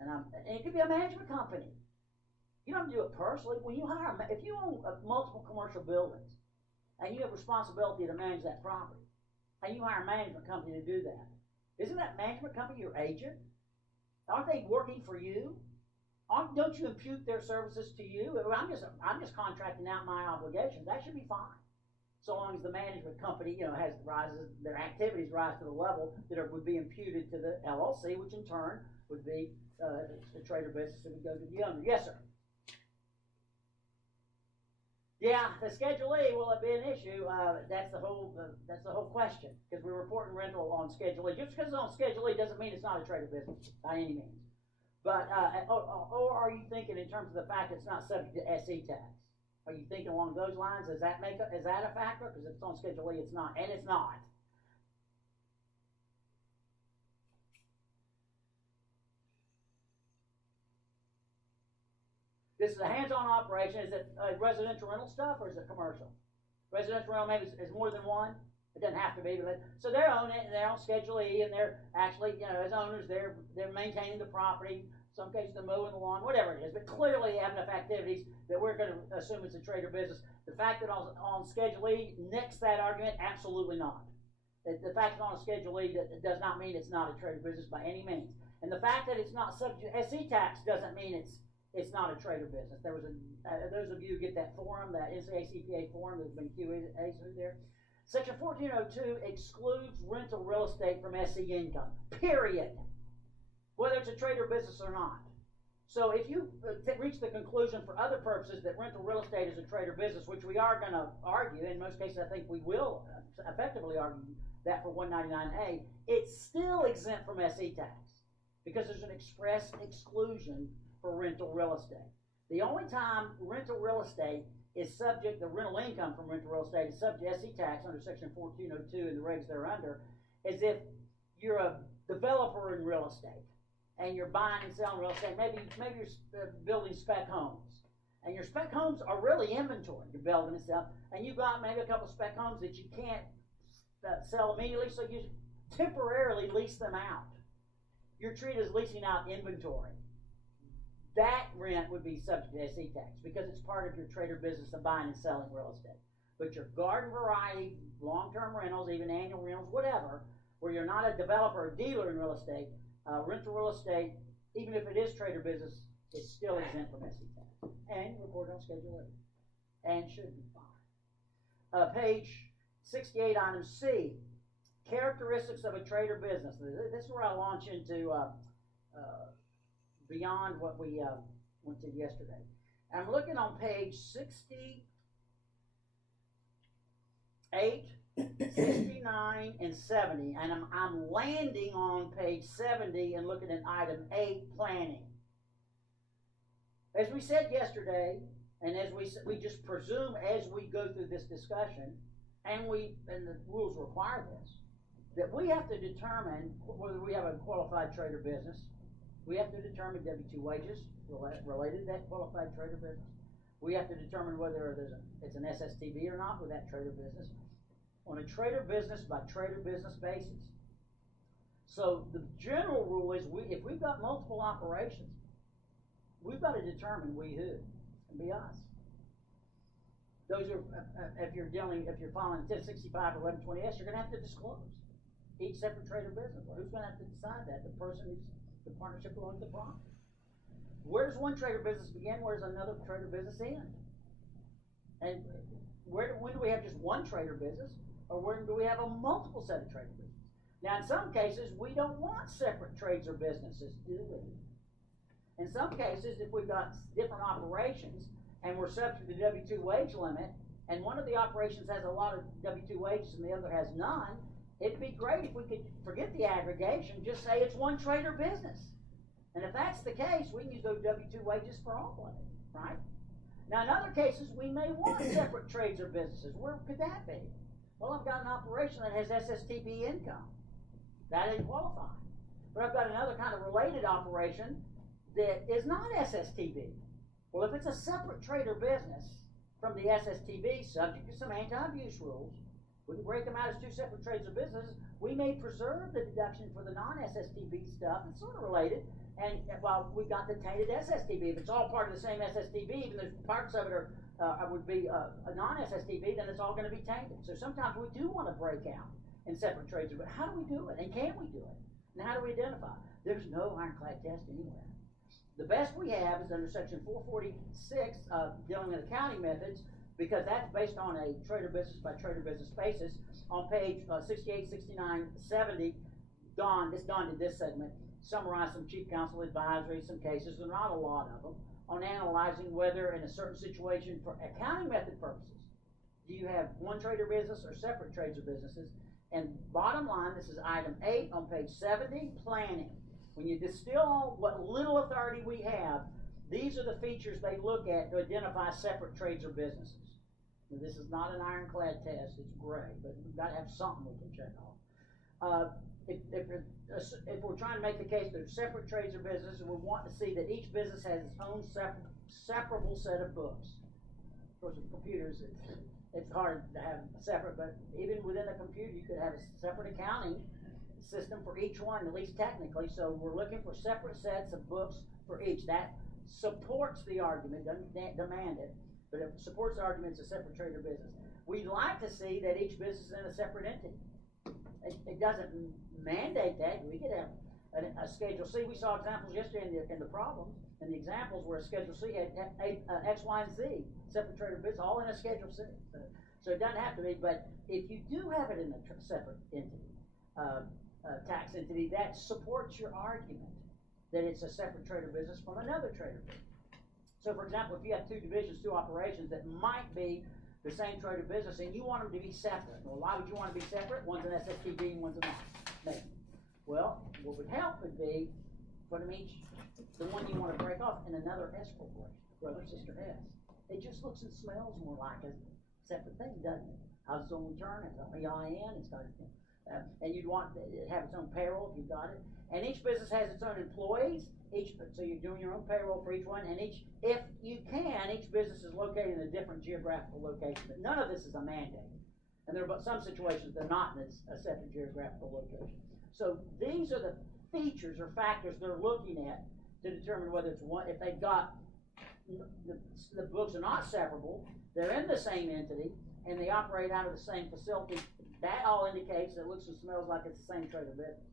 And it could be a management company. You don't do it personally. When you hire, if you own multiple commercial buildings and you have responsibility to manage that property, and you hire a management company to do that, isn't that management company your agent? Aren't they working for you? Don't you impute their services to you? I'm just contracting out my obligations. That should be fine, so long as the management company, their activities rise to the level that would be imputed to the LLC, which in turn would be the trade or business that would go to the owner. Yes, sir. Yeah, the Schedule E, will it be an issue? That's the whole question, because we're reporting rental on Schedule E. Just because it's on Schedule E doesn't mean it's not a trade or business by any means. But or are you thinking in terms of the fact it's not subject to SE tax? Are you thinking along those lines? Is that a factor? Because if it's on Schedule E, it's not, and it's not. This is a hands-on operation. Is it residential rental stuff or is it commercial? Residential rental maybe is more than one. It doesn't have to be, but so they're owning it and they're on Schedule E, and they're actually, as owners, they're maintaining the property. In some cases, they're mowing the lawn, whatever it is. But clearly, they have enough activities that we're going to assume it's a trade or business. The fact that on Schedule E nixes that argument, absolutely not. The fact that on a Schedule E does not mean it's not a trade or business by any means. And the fact that it's not subject to SE tax doesn't mean it's not a trade or business. There was those of you who get that forum, that NCACPA forum that's been QA'd through there. Section 1402 excludes rental real estate from SE income, period, whether it's a trade or business or not. So if you reach the conclusion for other purposes that rental real estate is a trade or business, which we are going to argue, in most cases I think we will effectively argue that for 199A, it's still exempt from SE tax because there's an express exclusion for rental real estate. The only time rental real estate is subject, the rental income from rental real estate is subject to SE tax under Section 1402 and the regs thereunder, is if you're a developer in real estate and you're buying and selling real estate. Maybe you're building spec homes, and your spec homes are really inventory. You're building and stuff, and you've got maybe a couple spec homes that you can't sell immediately, so you temporarily lease them out. You're treated as leasing out inventory. That rent would be subject to SE tax because it's part of your trade or business of buying and selling real estate. But your garden variety, long-term rentals, even annual rentals, whatever, where you're not a developer or dealer in real estate, rental real estate, even if it is trade or business, it's still exempt from SE tax and reported on Schedule A, and should be fine. Page 68, item C, characteristics of a trade or business. This is where I launch into beyond what we went to yesterday. I'm looking on page 68, 69, and 70, and I'm landing on page 70 and looking at item 8, planning. As we said yesterday, and as we just presume as we go through this discussion, and the rules require this, that we have to determine whether we have a qualified trade or business. We have to determine W-2 wages. related to that qualified trade or business. We have to determine whether it's an SSTB or not with that trade or business on a trade or business by trade or business basis. So the general rule is if we've got multiple operations, we've got to determine we who and be us. Those are if you're filing 1065 or 1120S, you're going to have to disclose each separate trade or business. Well, who's going to have to decide that? The person who's the partnership who owns the property. Where does one trade or business begin? Where does another trade or business end? And when do we have just one trade or business, or when do we have a multiple set of trade or business? Now, in some cases, we don't want separate trades or businesses, do we? In some cases, if we've got different operations and we're subject to the W-2 wage limit, and one of the operations has a lot of W-2 wages and the other has none, it'd be great if we could forget the aggregation, just say it's one trade or business. And if that's the case, we can use those W-2 wages for all of it, right? Now, in other cases, we may want separate trades or businesses. Where could that be? Well, I've got an operation that has SSTB income. That ain't qualified. But I've got another kind of related operation that is not SSTB. Well, if it's a separate trade or business from the SSTB, subject to some anti-abuse rules, we can break them out as two separate trades or businesses. We may preserve the deduction for the non-SSTB stuff. It's sort of related. And while we've got the tainted SSTB, if it's all part of the same SSTB, even though parts of it would be a non-SSTB, then it's all going to be tainted. So sometimes we do want to break out in separate trades, but how do we do it? And can we do it? And how do we identify? There's no ironclad test anywhere. The best we have is under section 446 dealing with accounting methods, because that's based on a trade or business by trade or business basis. On page 68, 69, 70, Don did this segment, summarize some chief counsel advisory, some cases, there are not a lot of them, on analyzing whether in a certain situation for accounting method purposes, do you have one trade or business or separate trades or businesses? And bottom line, this is item 8 on page 70, planning. When you distill what little authority we have, these are the features they look at to identify separate trades or businesses. Now, this is not an ironclad test, it's gray, but we've got to have something we can check off. If we're trying to make the case that they're separate trades or businesses, we want to see that each business has its own separable set of books. Of course, with computers, it's hard to have separate, but even within a computer, you could have a separate accounting system for each one, at least technically. So we're looking for separate sets of books for each. That supports the argument, doesn't demand it, but it supports the argument it's a separate trade or business. We'd like to see that each business is in a separate entity. It doesn't mandate that. We could have a Schedule C. We saw examples yesterday in the problems, and the examples where a Schedule C had X, Y, and Z, separate trade or business, all in a Schedule C. So it doesn't have to be, but if you do have it in a separate entity, tax entity, that supports your argument that it's a separate trade or business from another trade or business. So, for example, if you have two divisions, two operations that might be the same trade or business, and you want them to be separate. Well, why would you want to be separate? One's an SFTB and one's a non. Well, what would help would be put them each, the one you want to break off, in another S corporation, brother, sister S. It just looks and smells more like a separate thing, doesn't it? Has its own return, it's got EIN, it's got, and you'd want it to have its own payroll if you've got it. And each business has its own employees. So you're doing your own payroll for each one, and if you can, each business is located in a different geographical location. But none of this is a mandate. And there are some situations they're not in a separate geographical location. So these are the features or factors they're looking at to determine whether it's one. If they've got the books are not separable, they're in the same entity, and they operate out of the same facility. That all indicates that it looks and smells like it's the same trade or business.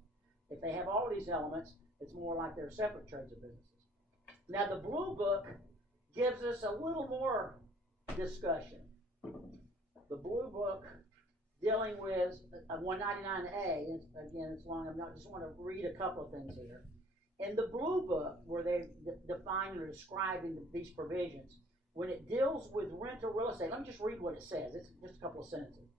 If they have all of these elements, it's more like they're separate trades or businesses. Now, the Blue Book gives us a little more discussion. The Blue Book dealing with 199A, again, it's long, I just want to read a couple of things here. In the Blue Book, where they define or describing these provisions, when it deals with rental real estate, let me just read what it says. It's just a couple of sentences.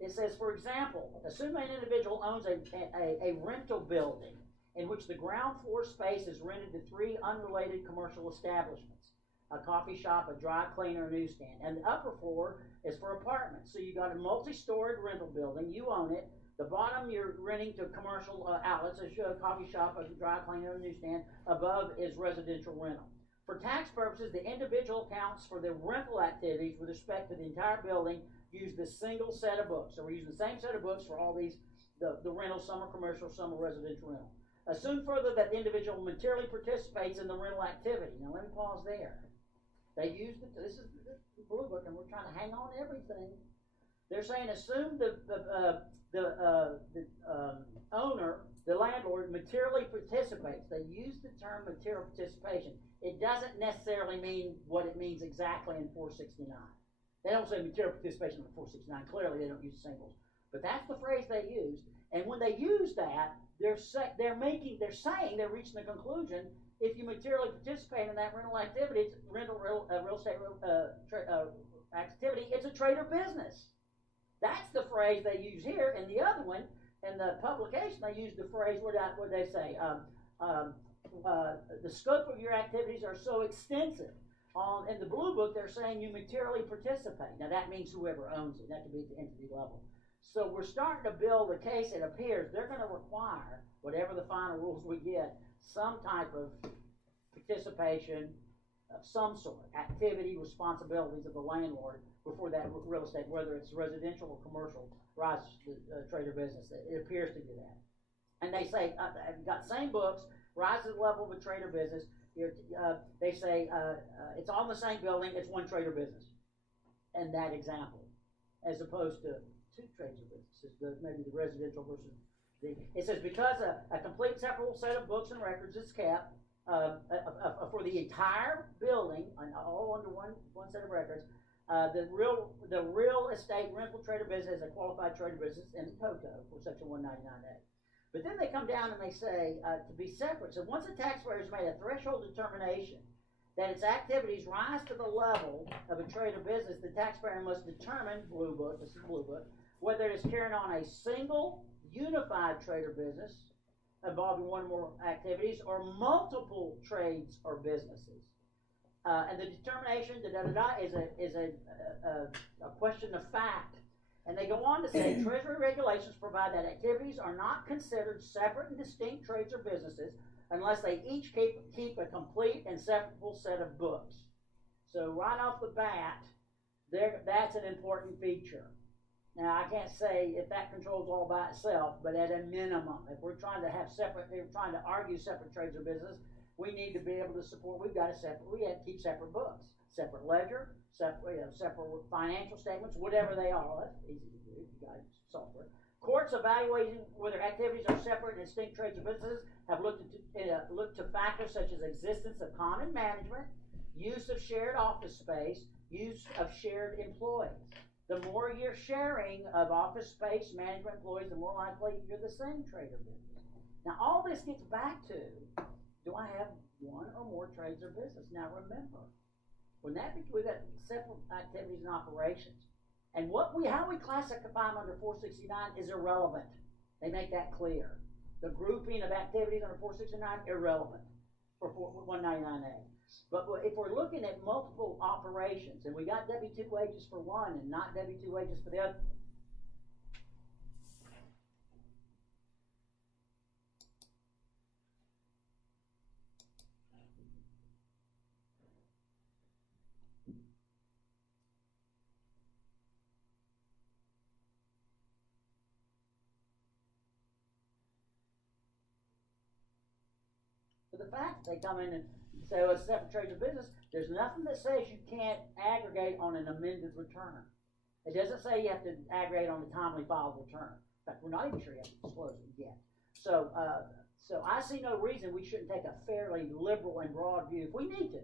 It says, for example, assume an individual owns a rental building in which the ground floor space is rented to 3 unrelated commercial establishments, a coffee shop, a dry cleaner, a newsstand, and the upper floor is for apartments. So you got a multi-storied rental building, you own it. The bottom you're renting to commercial outlets, a coffee shop, a dry cleaner, a newsstand. Above is residential rental. For tax purposes, the individual accounts for the rental activities with respect to the entire building use the single set of books. So we're using the same set of books for all these, the rentals, some are commercial, some are residential rental. Assume further that the individual materially participates in the rental activity. Now let me pause there. They use this is the blue book, and we're trying to hang on to everything. They're saying assume the owner, the landlord, materially participates. They use the term material participation. It doesn't necessarily mean what it means exactly in 469. They don't say material participation in 469. Clearly, they don't use singles, but that's the phrase they use. And when they use that, they're saying they're reaching the conclusion: if you materially participate in that rental activity, real estate activity, it's a trade or business. That's the phrase they use here. And the other one, in the publication, they use the phrase, what they say? The scope of your activities are so extensive. In the blue book, they're saying you materially participate. Now, that means whoever owns it. That could be at the entity level. So we're starting to build a case. It appears they're going to require, whatever the final rules we get, some type of participation of some sort, activity, responsibilities of the landlord before that real estate, whether it's residential or commercial, rises to trade or business. It appears to do that. And they say, I've got same books, rise to the level of a trade or business. They say it's all in the same building, it's one trade or business. And that example, as opposed to two trades or businesses, maybe the residential versus it says because a complete separable set of books and records is kept for the entire building, and all under one set of records. The real estate rental trade or business is a qualified trade or business in the TOTO for Section 199A. But then they come down and they say to be separate. So once a taxpayer has made a threshold determination that its activities rise to the level of a trade or business, the taxpayer must determine, blue book, this is blue book, whether it is carrying on a single unified trade or business involving one or more activities or multiple trades or businesses. And the determination is a question of fact. And they go on to say Treasury regulations provide that activities are not considered separate and distinct trades or businesses unless they each keep a complete and separable set of books. So right off the bat, that's an important feature. Now, I can't say if that controls all by itself, but at a minimum, if we're trying to argue separate trades or business, we need to be able to support. We have to keep separate books, separate ledger, separate financial statements, whatever they are. That's easy to do. You got software. Courts evaluating whether activities are separate and distinct trades or businesses have looked to factors such as existence of common management, use of shared office space, use of shared employees. The more you're sharing of office space, management employees, the more likely you're the same trade or business. Now, all this gets back to, do I have one or more trades or business? Now, remember, we've got separate activities and operations. And how we classify them under 469 is irrelevant. They make that clear. The grouping of activities under 469, irrelevant for 199A. But if we're looking at multiple operations, and we got W-2 wages for one and not W-2 wages for the other, the fact that they come in and say, well, it's separate trades or business, there's nothing that says you can't aggregate on an amended return. It doesn't say you have to aggregate on the timely filed return. In fact, we're not even sure you have to disclose it yet. So I see no reason we shouldn't take a fairly liberal and broad view, if we need to,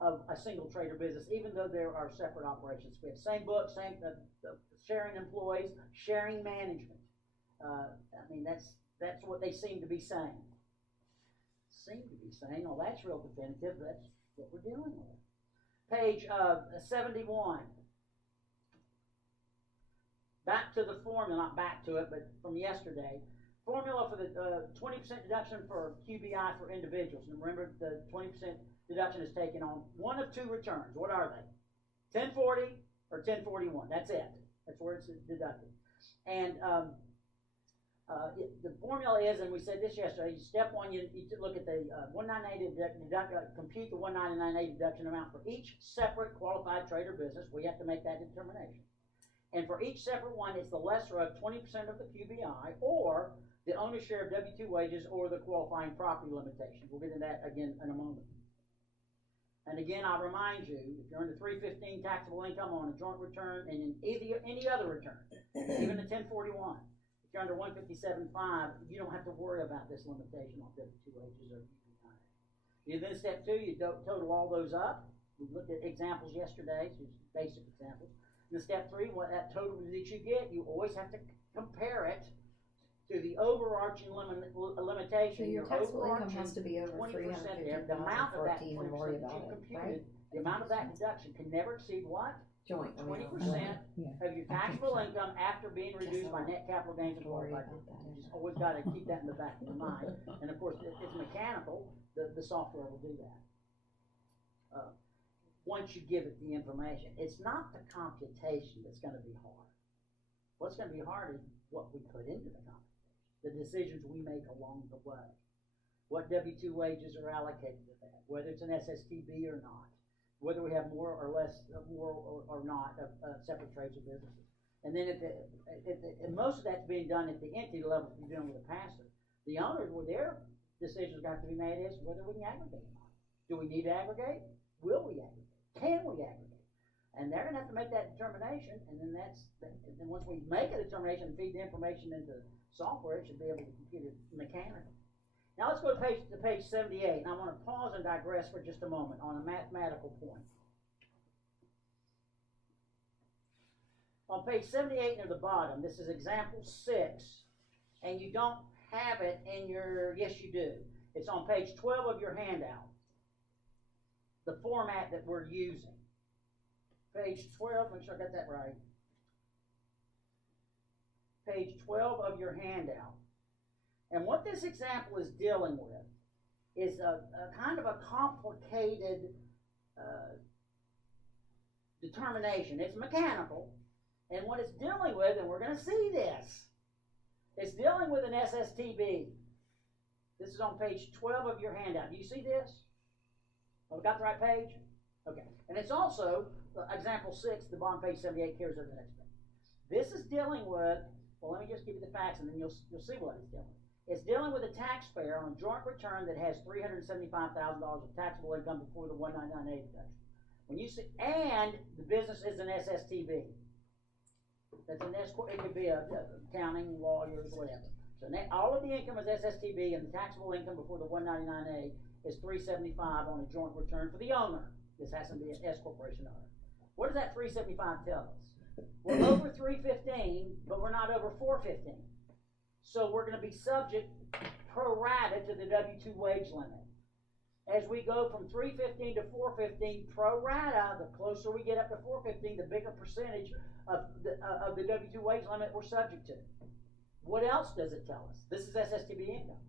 of a single trade or business, even though there are separate operations. We have same book, same sharing employees, sharing management. I mean, that's what they seem to be saying. Oh, that's real definitive. That's what we're dealing with. Page 71. Back to the formula, not back to it, but from yesterday. Formula for the 20% deduction for QBI for individuals. And remember, the 20% deduction is taken on one of two returns. What are they? 1040 or 1041. That's it. That's where it's deducted. And The formula is, and we said this yesterday, step one, you look at the 198 compute the 199A deduction amount for each separate qualified trade or business. We have to make that determination. And for each separate one, it's the lesser of 20% of the QBI, or the owner's share of W-2 wages, or the qualifying property limitation. We'll get into that again in a moment. And again, I'll remind you, if you're under 315 taxable income on a joint return and in any other return, even the 1041, if you're under 157.5, you don't have to worry about this limitation on W-2 wages or QBI. You then step two, you total all those up. We looked at examples yesterday, so basic examples. And step three, what that total that you get, you always have to compare it to the overarching limitation. So your taxable income has to be over 350,000 for it to even worry about it, right? The amount of that deduction can never exceed what? Joint. 20% of your taxable income after being reduced by net capital gains and qualified. You just always got to keep that in the back of your mind. And of course, it's mechanical. The software will do that. Once you give it the information, it's not the computation that's going to be hard. What's going to be hard is what we put into the computation, the decisions we make along the way, what W-2 wages are allocated to that, whether it's an SSTB or not, whether we have more or less, more or not of separate trades or businesses. And then and most of that's being done at the entity level if you're dealing with a pastor. The owners, where their decisions got to be made is whether we can aggregate or not. Do we need to aggregate? Will we aggregate? Can we aggregate? And they're going to have to make that determination, and then then once we make a determination and feed the information into software, it should be able to compute it mechanically. Now let's go to page 78, and I want to pause and digress for just a moment on a mathematical point. On page 78 near the bottom, this is example 6, and you don't have it in your, yes you do. It's on page 12 of your handout. The format that we're using. Page 12, make sure I got that right. Page 12 of your handout. And what this example is dealing with is a kind of a complicated determination. It's mechanical, and what it's dealing with, and we're going to see this, it's dealing with an SSTB. This is on page 12 of your handout. Do you see this? Oh, we got the right page? Okay. And it's also, example 6, the bottom page 78 carries over the next page. This is dealing with, well, let me just give you the facts and then you'll see what it's dealing with. It's dealing with a taxpayer on a joint return that has $375,000 of taxable income before the 199A deduction. When you see, and the business is an SSTB. That's an S corp. It could be a accounting, lawyers, whatever. So all of the income is SSTB, and the taxable income before the 199A is $375 on a joint return for the owner. This has to be an S corporation owner. What does that $375 tell us? We're over $315, but we're not over $415. So we're going to be subject pro rata to the W-2 wage limit. As we go from $315 to $415 pro rata, the closer we get up to $415, the bigger percentage of the W-2 wage limit we're subject to. What else does it tell us? This is SSTB income.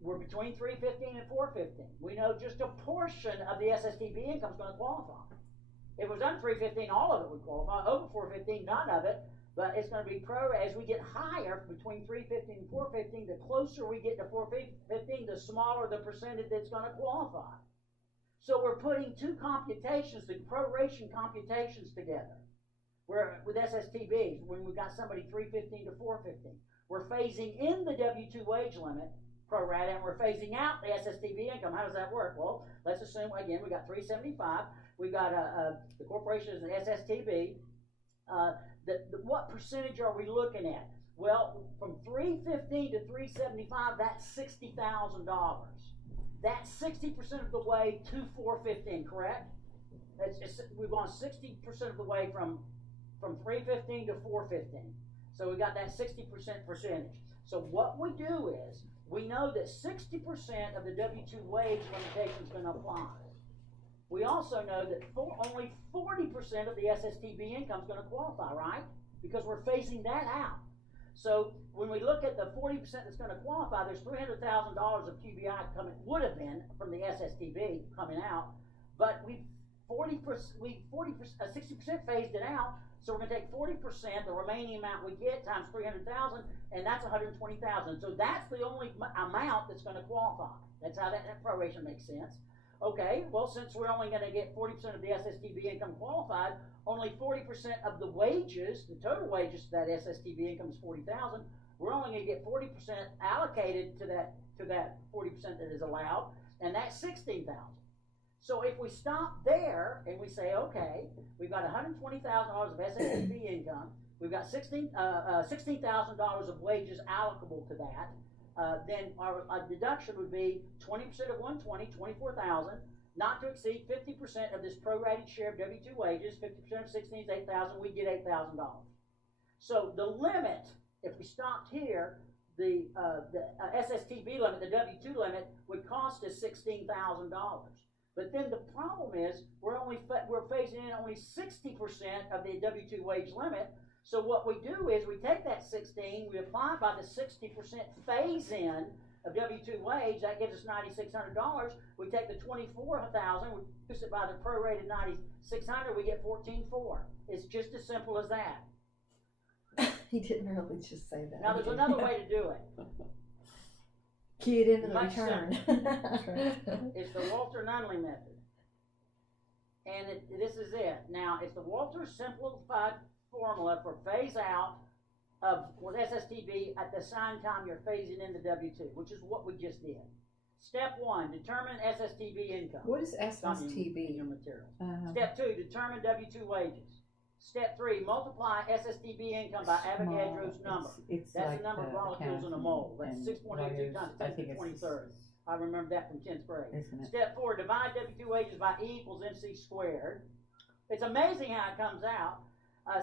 We're between $315 and $415. We know just a portion of the SSTB income is going to qualify. If it was under $315, all of it would qualify. Over $415, none of it. But it's going to be pro as we get higher between $315 and $415. The closer we get to $415, the smaller the percentage that's going to qualify. So we're putting two computations, the proration computations together. We're with SSTBs when we've got somebody $315 to $415. We're phasing in the W-2 wage limit pro rata, and we're phasing out the SSTB income. How does that work? Well, let's assume again we got $375. We got the corporation is an SSTB. What percentage are we looking at? Well, from $315 to $375, that's $60,000. That's 60% of the way to $415, correct? We've gone 60% of the way from $315 to $415. So we got that 60% percentage. So what we do is we know that 60% of the W-2 wage limitation is going to apply. We also know that only 40% of the SSTB income is going to qualify, right? Because we're phasing that out. So when we look at the 40% that's going to qualify, there's $300,000 of QBI coming, would have been from the SSTB coming out, but 60% phased it out. So we're gonna take 40%, the remaining amount we get, times 300,000, and that's 120,000. So that's the only amount that's gonna qualify. That's how that proration makes sense. Okay, well, since we're only gonna get 40% of the SSTB income qualified, only 40% of the wages, the total wages to that SSTB income is 40,000. We're only gonna get 40% allocated to that 40% that is allowed, and that's 16,000. So if we stop there and we say, okay, we've got $120,000 of SSTB income, we've got $16,000 of wages allocable to that, then our deduction would be 20% of 120, 24,000, not to exceed 50% of this prorated share of W-2 wages. 50% of 16 is 8,000. We get $8,000. So the limit, if we stopped here, the SSTB limit, the W-2 limit, would cost us $16,000. But then the problem is we're phasing in only 60% of the W-2 wage limit. So what we do is we take that 16, we apply by the 60% phase in of W-2 wage, that gives us $9,600. We take the 24,000, we reduce it by the prorated 9,600, we get 14,400. It's just as simple as that. He didn't really just say that. Now there's another way to do it. Key it into the Much return. It's the Walter Nunley method. And this is it. Now, it's the Walter simplified formula for phase out of with SSTB at the same time you're phasing in the W-2, which is what we just did. Step 1, determine SSTB income. What is In SSTB? your materials. Step 2, determine W-2 wages. Step 3, multiply SSTB income by Avogadro's number. It's That's like the number of molecules in a mole. That's 6.82 times 10 to the 23rd. I remember that from 10th grade. Step 4, divide W-2 wages by E equals MC squared. It's amazing how it comes out.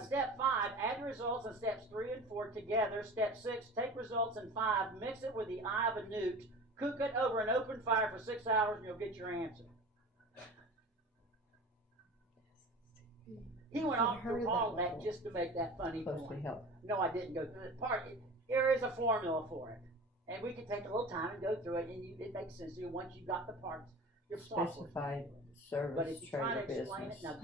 Step 5, add the results in steps 3 and 4 together. Step 6, take results in 5, mix it with the eye of a newt, cook it over an open fire for 6 hours, and you'll get your answer. He went off through all that just to make that funny point. No, I didn't go through it. There is a formula for it. And we can take a little time and go through it, and it makes sense to you once you've got the parts. Your specified service, but if you try to trade, or explain business. it, now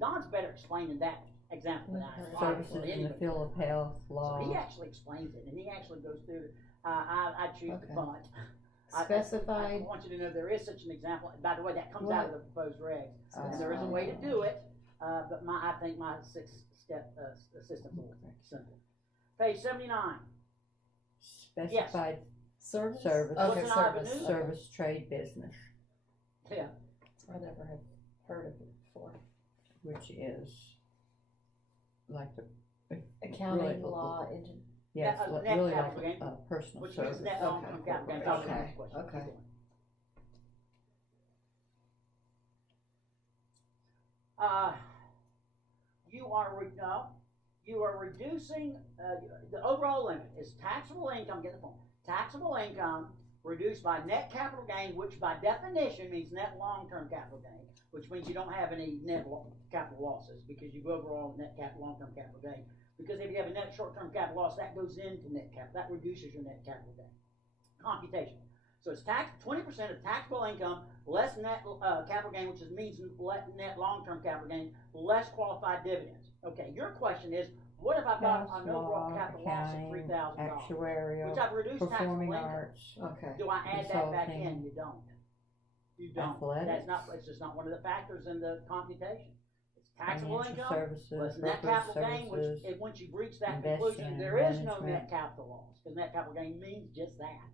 Don's better explaining that example than I am. Services in the field of health, law. So he actually explains it, and he actually goes through it. I choose the font. Specified. I want you to know there is such an example. By the way, that comes out of the proposed regs. And there is a way to do it, but I think my 6-step system is simple. Page 79. Specified Service? service, Okay, service. service, trade, business, Yeah. I never have heard of it before. which is like the Accounting, really, law, engine. yes, Net really capital like gain, personal which service. means net long-term capital gain. Okay, okay. You are reducing the overall limit is taxable income. Get the point. Taxable income reduced by net capital gain, which by definition means net long-term capital gain, which means you don't have any net capital losses because you go overall net capital, long-term capital gain. Because if you have a net short-term capital loss, that goes into net capital. That reduces your net capital gain. Computation. So it's 20% of taxable income less net capital gain, which means net long-term capital gain, less qualified dividends. Okay, your question is, what if I've got an overall capital loss of $3,000, actuarial, which I've reduced taxable performing income? arts, Okay. Do I add that back in? consulting, You don't. You don't. athletics, That's not. It's just not one of the factors in the computation. It's taxable financial income. services, Plus net brokerage capital gain, services, which once you've reached that investment conclusion, there is no management. net capital loss because net capital gain means just that,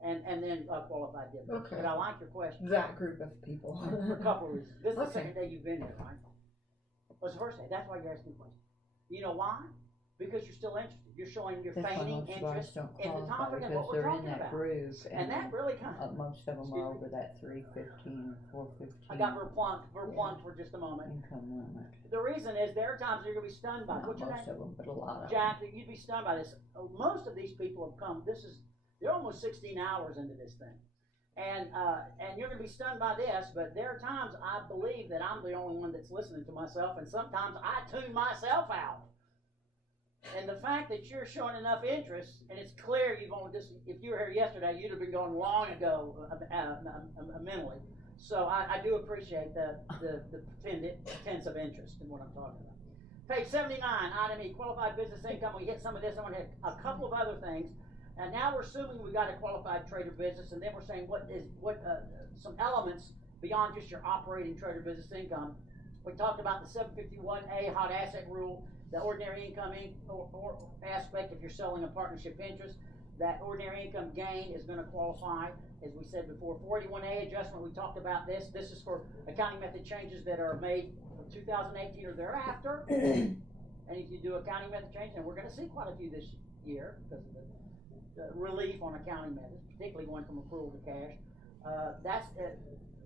and then qualified dividends. Okay. But I like your question That group of people. for a couple of reasons. This is the Okay. second day you've been here, right? Well, it's the first day. That's why you're asking questions. You know why? Because you're still interested. You're showing you're that's why feigning most interest guys don't in the qualify topic and because what we're they're in talking that about. groove, And that really kind of. most of them Excuse are me. over that 315 or 415 I got verplumped for just a moment. income limit. The reason is there are times you're going to be stunned by it. Not What's your most name? of them, but a lot of Jack, you'd be stunned by this. Most of these people have come. They're almost 16 hours into this thing, and you're going to be stunned by this. But there are times I believe that I'm the only one that's listening to myself, and sometimes I tune myself out. And the fact that you're showing enough interest, and it's clear you've only just, if you were here yesterday, you'd have been going long ago mentally. So I do appreciate the tense of interest in what I'm talking about. Page 79, item E, qualified business income. We hit some of this. I want to hit a couple of other things. And now we're assuming we got a qualified trader business, and then we're saying some elements beyond just your operating trader business income. We talked about the 751A hot asset rule, the ordinary income or aspect if you're selling a partnership interest. That ordinary income gain is going to qualify, as we said before. 41A adjustment, we talked about this. This is for accounting method changes that are made from 2018 or thereafter. And if you do accounting method change, and we're going to see quite a few this year because of the relief on accounting methods, particularly going from accrual to cash.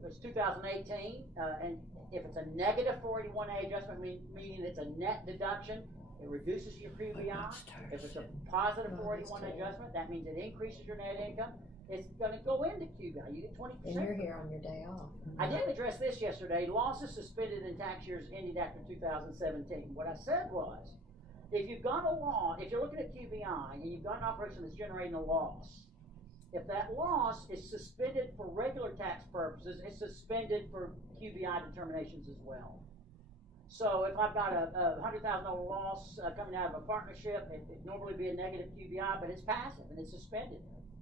It's 2018, and if it's a negative 41A adjustment, meaning it's a net deduction, it reduces your QBI. If it's a positive 41 adjustment, that means it increases your net income. It's going to go into QBI. You get 20%. And you're here on your day off. I did address this yesterday. Losses suspended in tax years ending after 2017. What I said was, if you've got a loss, if you're looking at QBI and you've got an operation that's generating a loss, if that loss is suspended for regular tax purposes, it's suspended for QBI determinations as well. So if I've got a $100,000 loss coming out of a partnership, it'd normally be a negative QBI, but it's passive and it's suspended.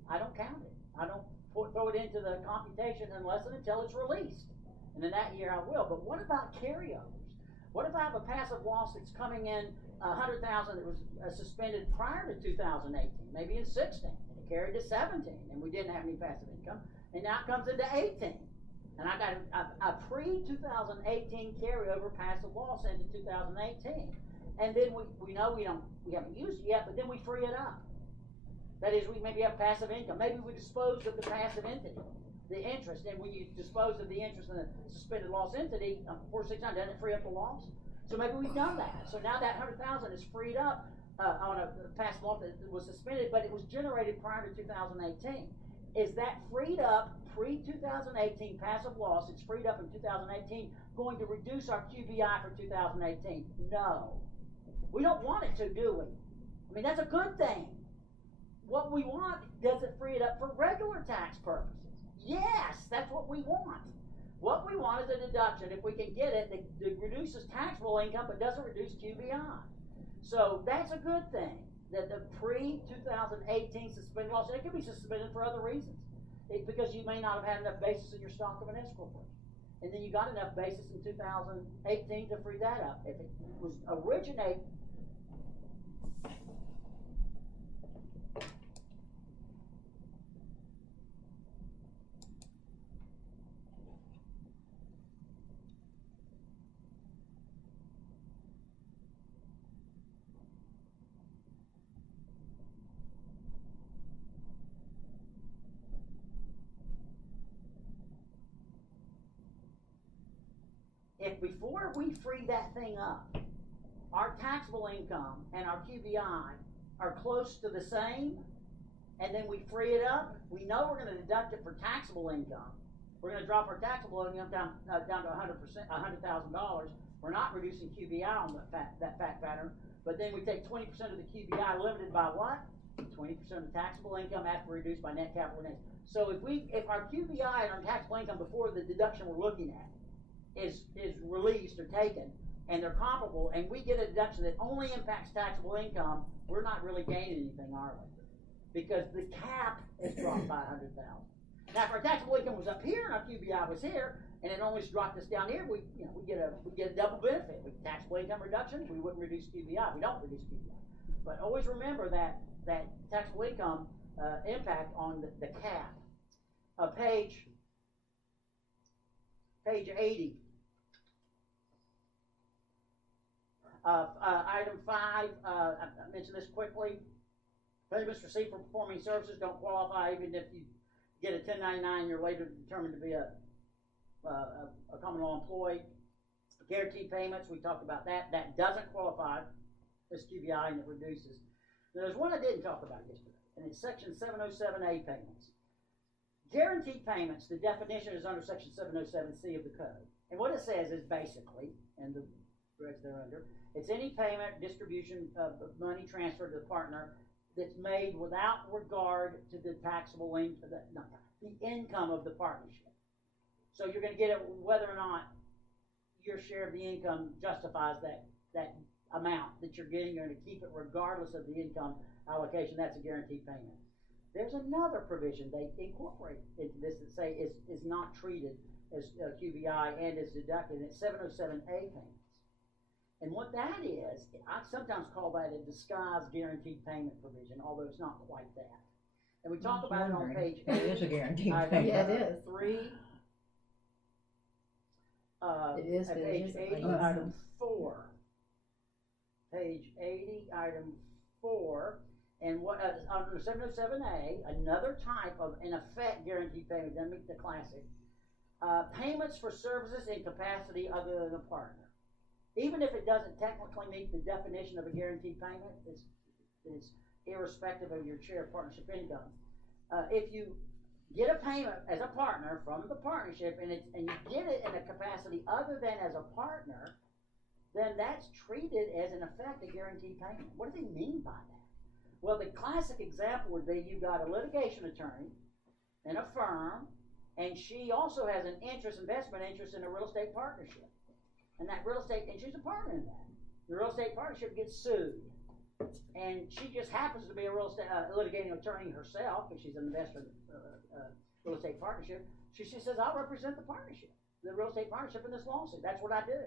I don't count it. I don't throw it into the computation unless and until it's released. And in that year I will. But what about carryovers? What if I have a passive loss that's coming in $100,000 that was suspended prior to 2018, maybe in 16, and it carried to 17, and we didn't have any passive income, and now it comes into 18. And I got a pre-2018 carryover passive loss into 2018. And then we know we haven't used it yet, but then we free it up. That is, we maybe have passive income. Maybe we disposed of the passive entity, the interest. And when you dispose of the interest in the suspended loss entity, 469, doesn't it free up the loss? So maybe we've done that. So now that $100,000 is freed up on a passive loss that was suspended, but it was generated prior to 2018. Is that freed up pre-2018 passive loss, it's freed up in 2018, going to reduce our QBI for 2018? No. We don't want it to, do we? I mean, that's a good thing. What we want, does it free it up for regular tax purposes? Yes, that's what we want. What we want is a deduction, if we can get it, that reduces taxable income but doesn't reduce QBI. So that's a good thing. That the pre-2018 suspended loss, it could be suspended for other reasons. Because you may not have had enough basis in your stock of an S corporation. And then you got enough basis in 2018 to free that up. If it was originate, if before we free that thing up, our taxable income and our QBI are close to the same, and then we free it up, we know we're going to deduct it for taxable income. We're going to drop our taxable income down to 100%, $100,000. We're not reducing QBI on that fact pattern, but then we take 20% of the QBI limited by what? 20% of the taxable income after reduced by net capital gains. So if our QBI and our taxable income before the deduction we're looking at is released or taken, and they're comparable, and we get a deduction that only impacts taxable income, we're not really gaining anything, are we? Because the cap is dropped by 100,000. Now, if our taxable income was up here and our QBI was here, and it only dropped us down here, we get a double benefit. With taxable income reduction, we wouldn't reduce QBI. We don't reduce QBI. But always remember that taxable income impact on the cap. Page 80. Item 5, I mentioned this quickly. Payments received for performing services don't qualify even if you get a 1099 and you're later determined to be a common law employee. Guaranteed payments, we talked about that. That doesn't qualify as QBI and it reduces. Now, there's one I didn't talk about yesterday, and it's Section 707A payments. Guaranteed payments, the definition is under Section 707C of the Code. And what it says is basically, and the rest they're under, it's any payment, distribution of money transferred to the partner that's made without regard to the taxable income, the income of the partnership. So you're gonna get it whether or not your share of the income justifies that amount that you're getting. You're gonna keep it regardless of the income allocation. That's a guaranteed payment. There's another provision they incorporate into this that say is not treated as QBI and is deducted, and it's 707A payments. And what that is, I sometimes call that a disguised guaranteed payment provision, although it's not quite that. And we talk about it on page 8. It is a guaranteed item, payment. Yeah, it is. 3. It is, At but it page isn't 80, like item 4. Page 80, item 4. And what under 707A, another type of, in effect, guaranteed payment, doesn't meet the classic, payments for services in capacity other than a partner. Even if it doesn't technically meet the definition of a guaranteed payment, it's irrespective of your share of partnership income. If you get a payment as a partner from the partnership and you get it in a capacity other than as a partner, then that's treated as, in effect, a guaranteed payment. What do they mean by that? Well, the classic example would be you've got a litigation attorney in a firm, and she also has an investment interest in a real estate partnership. And that real estate, and she's a partner in that. The real estate partnership gets sued. And she just happens to be a real estate litigating attorney herself, because she's an investor in real estate partnership. She says, I'll represent the partnership, the real estate partnership in this lawsuit. That's what I do.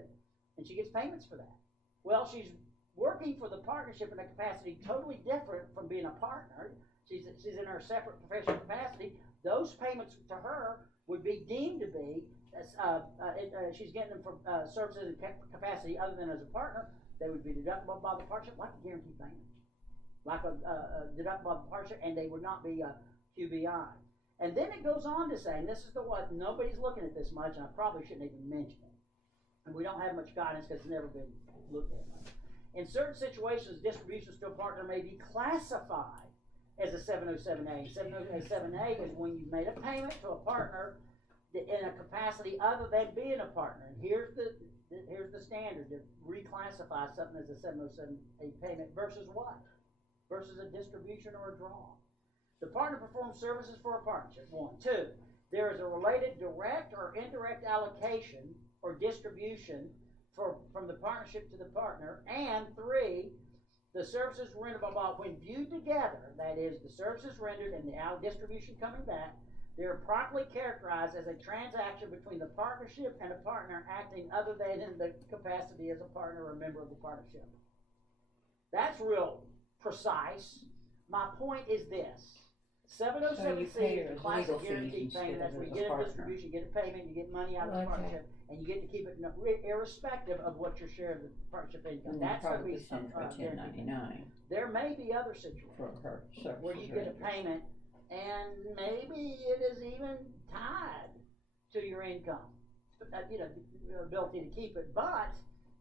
And she gets payments for that. Well, she's working for the partnership in a capacity totally different from being a partner. She's in her separate professional capacity. Those payments to her would be deemed to be, she's getting them for services in capacity other than as a partner. They would be deductible by the partnership like a guaranteed payment, like a deductible by the partnership, and they would not be QBI. And then it goes on to say, and this is the one, nobody's looking at this much, and I probably shouldn't even mention it. And we don't have much guidance because it's never been looked at much. In certain situations, distributions to a partner may be classified as a 707A. 707A is when you've made a payment to a partner in a capacity other than being a partner. And here's the standard to reclassify something as a 707A payment versus what? Versus a distribution or a draw. The partner performs services for a partnership. 1. 2. There is a related direct or indirect allocation or distribution from the partnership to the partner. And 3. The services rendered when viewed together, that is, the services rendered and the distribution coming back, they are properly characterized as a transaction between the partnership and a partner acting other than in the capacity as a partner or a member of the partnership. That's real precise. My point is this. 707C is the classic guaranteed payment. That's where you get a distribution, you get a payment, you get money out of the partnership, and you get to keep it irrespective of what your share of the partnership income. That's going to be some 1099. There may be other situations where you get a payment and maybe it is even tied to your income, your ability to keep it, but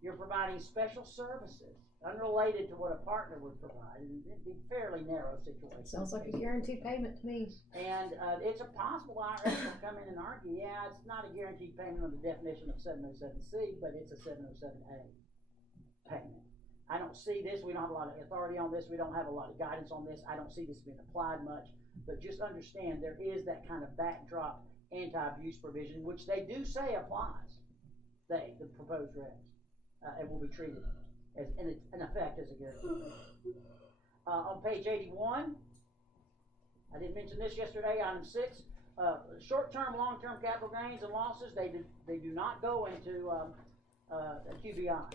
you're providing special services unrelated to what a partner would provide, and it'd be fairly narrow situation. Sounds like a guaranteed payment to me. And it's a possible IRS will come in and argue, yeah, it's not a guaranteed payment on the definition of 707C, but it's a 707A payment. I don't see this. We don't have a lot of authority on this. We don't have a lot of guidance on this. I don't see this being applied much. But just understand there is that kind of backdrop anti-abuse provision, which they do say applies. The proposed regs, and will be treated as in effect as a guarantee. On page 81, I didn't mention this yesterday. Item 6, short-term, long-term capital gains and losses. They do not go into a QBI.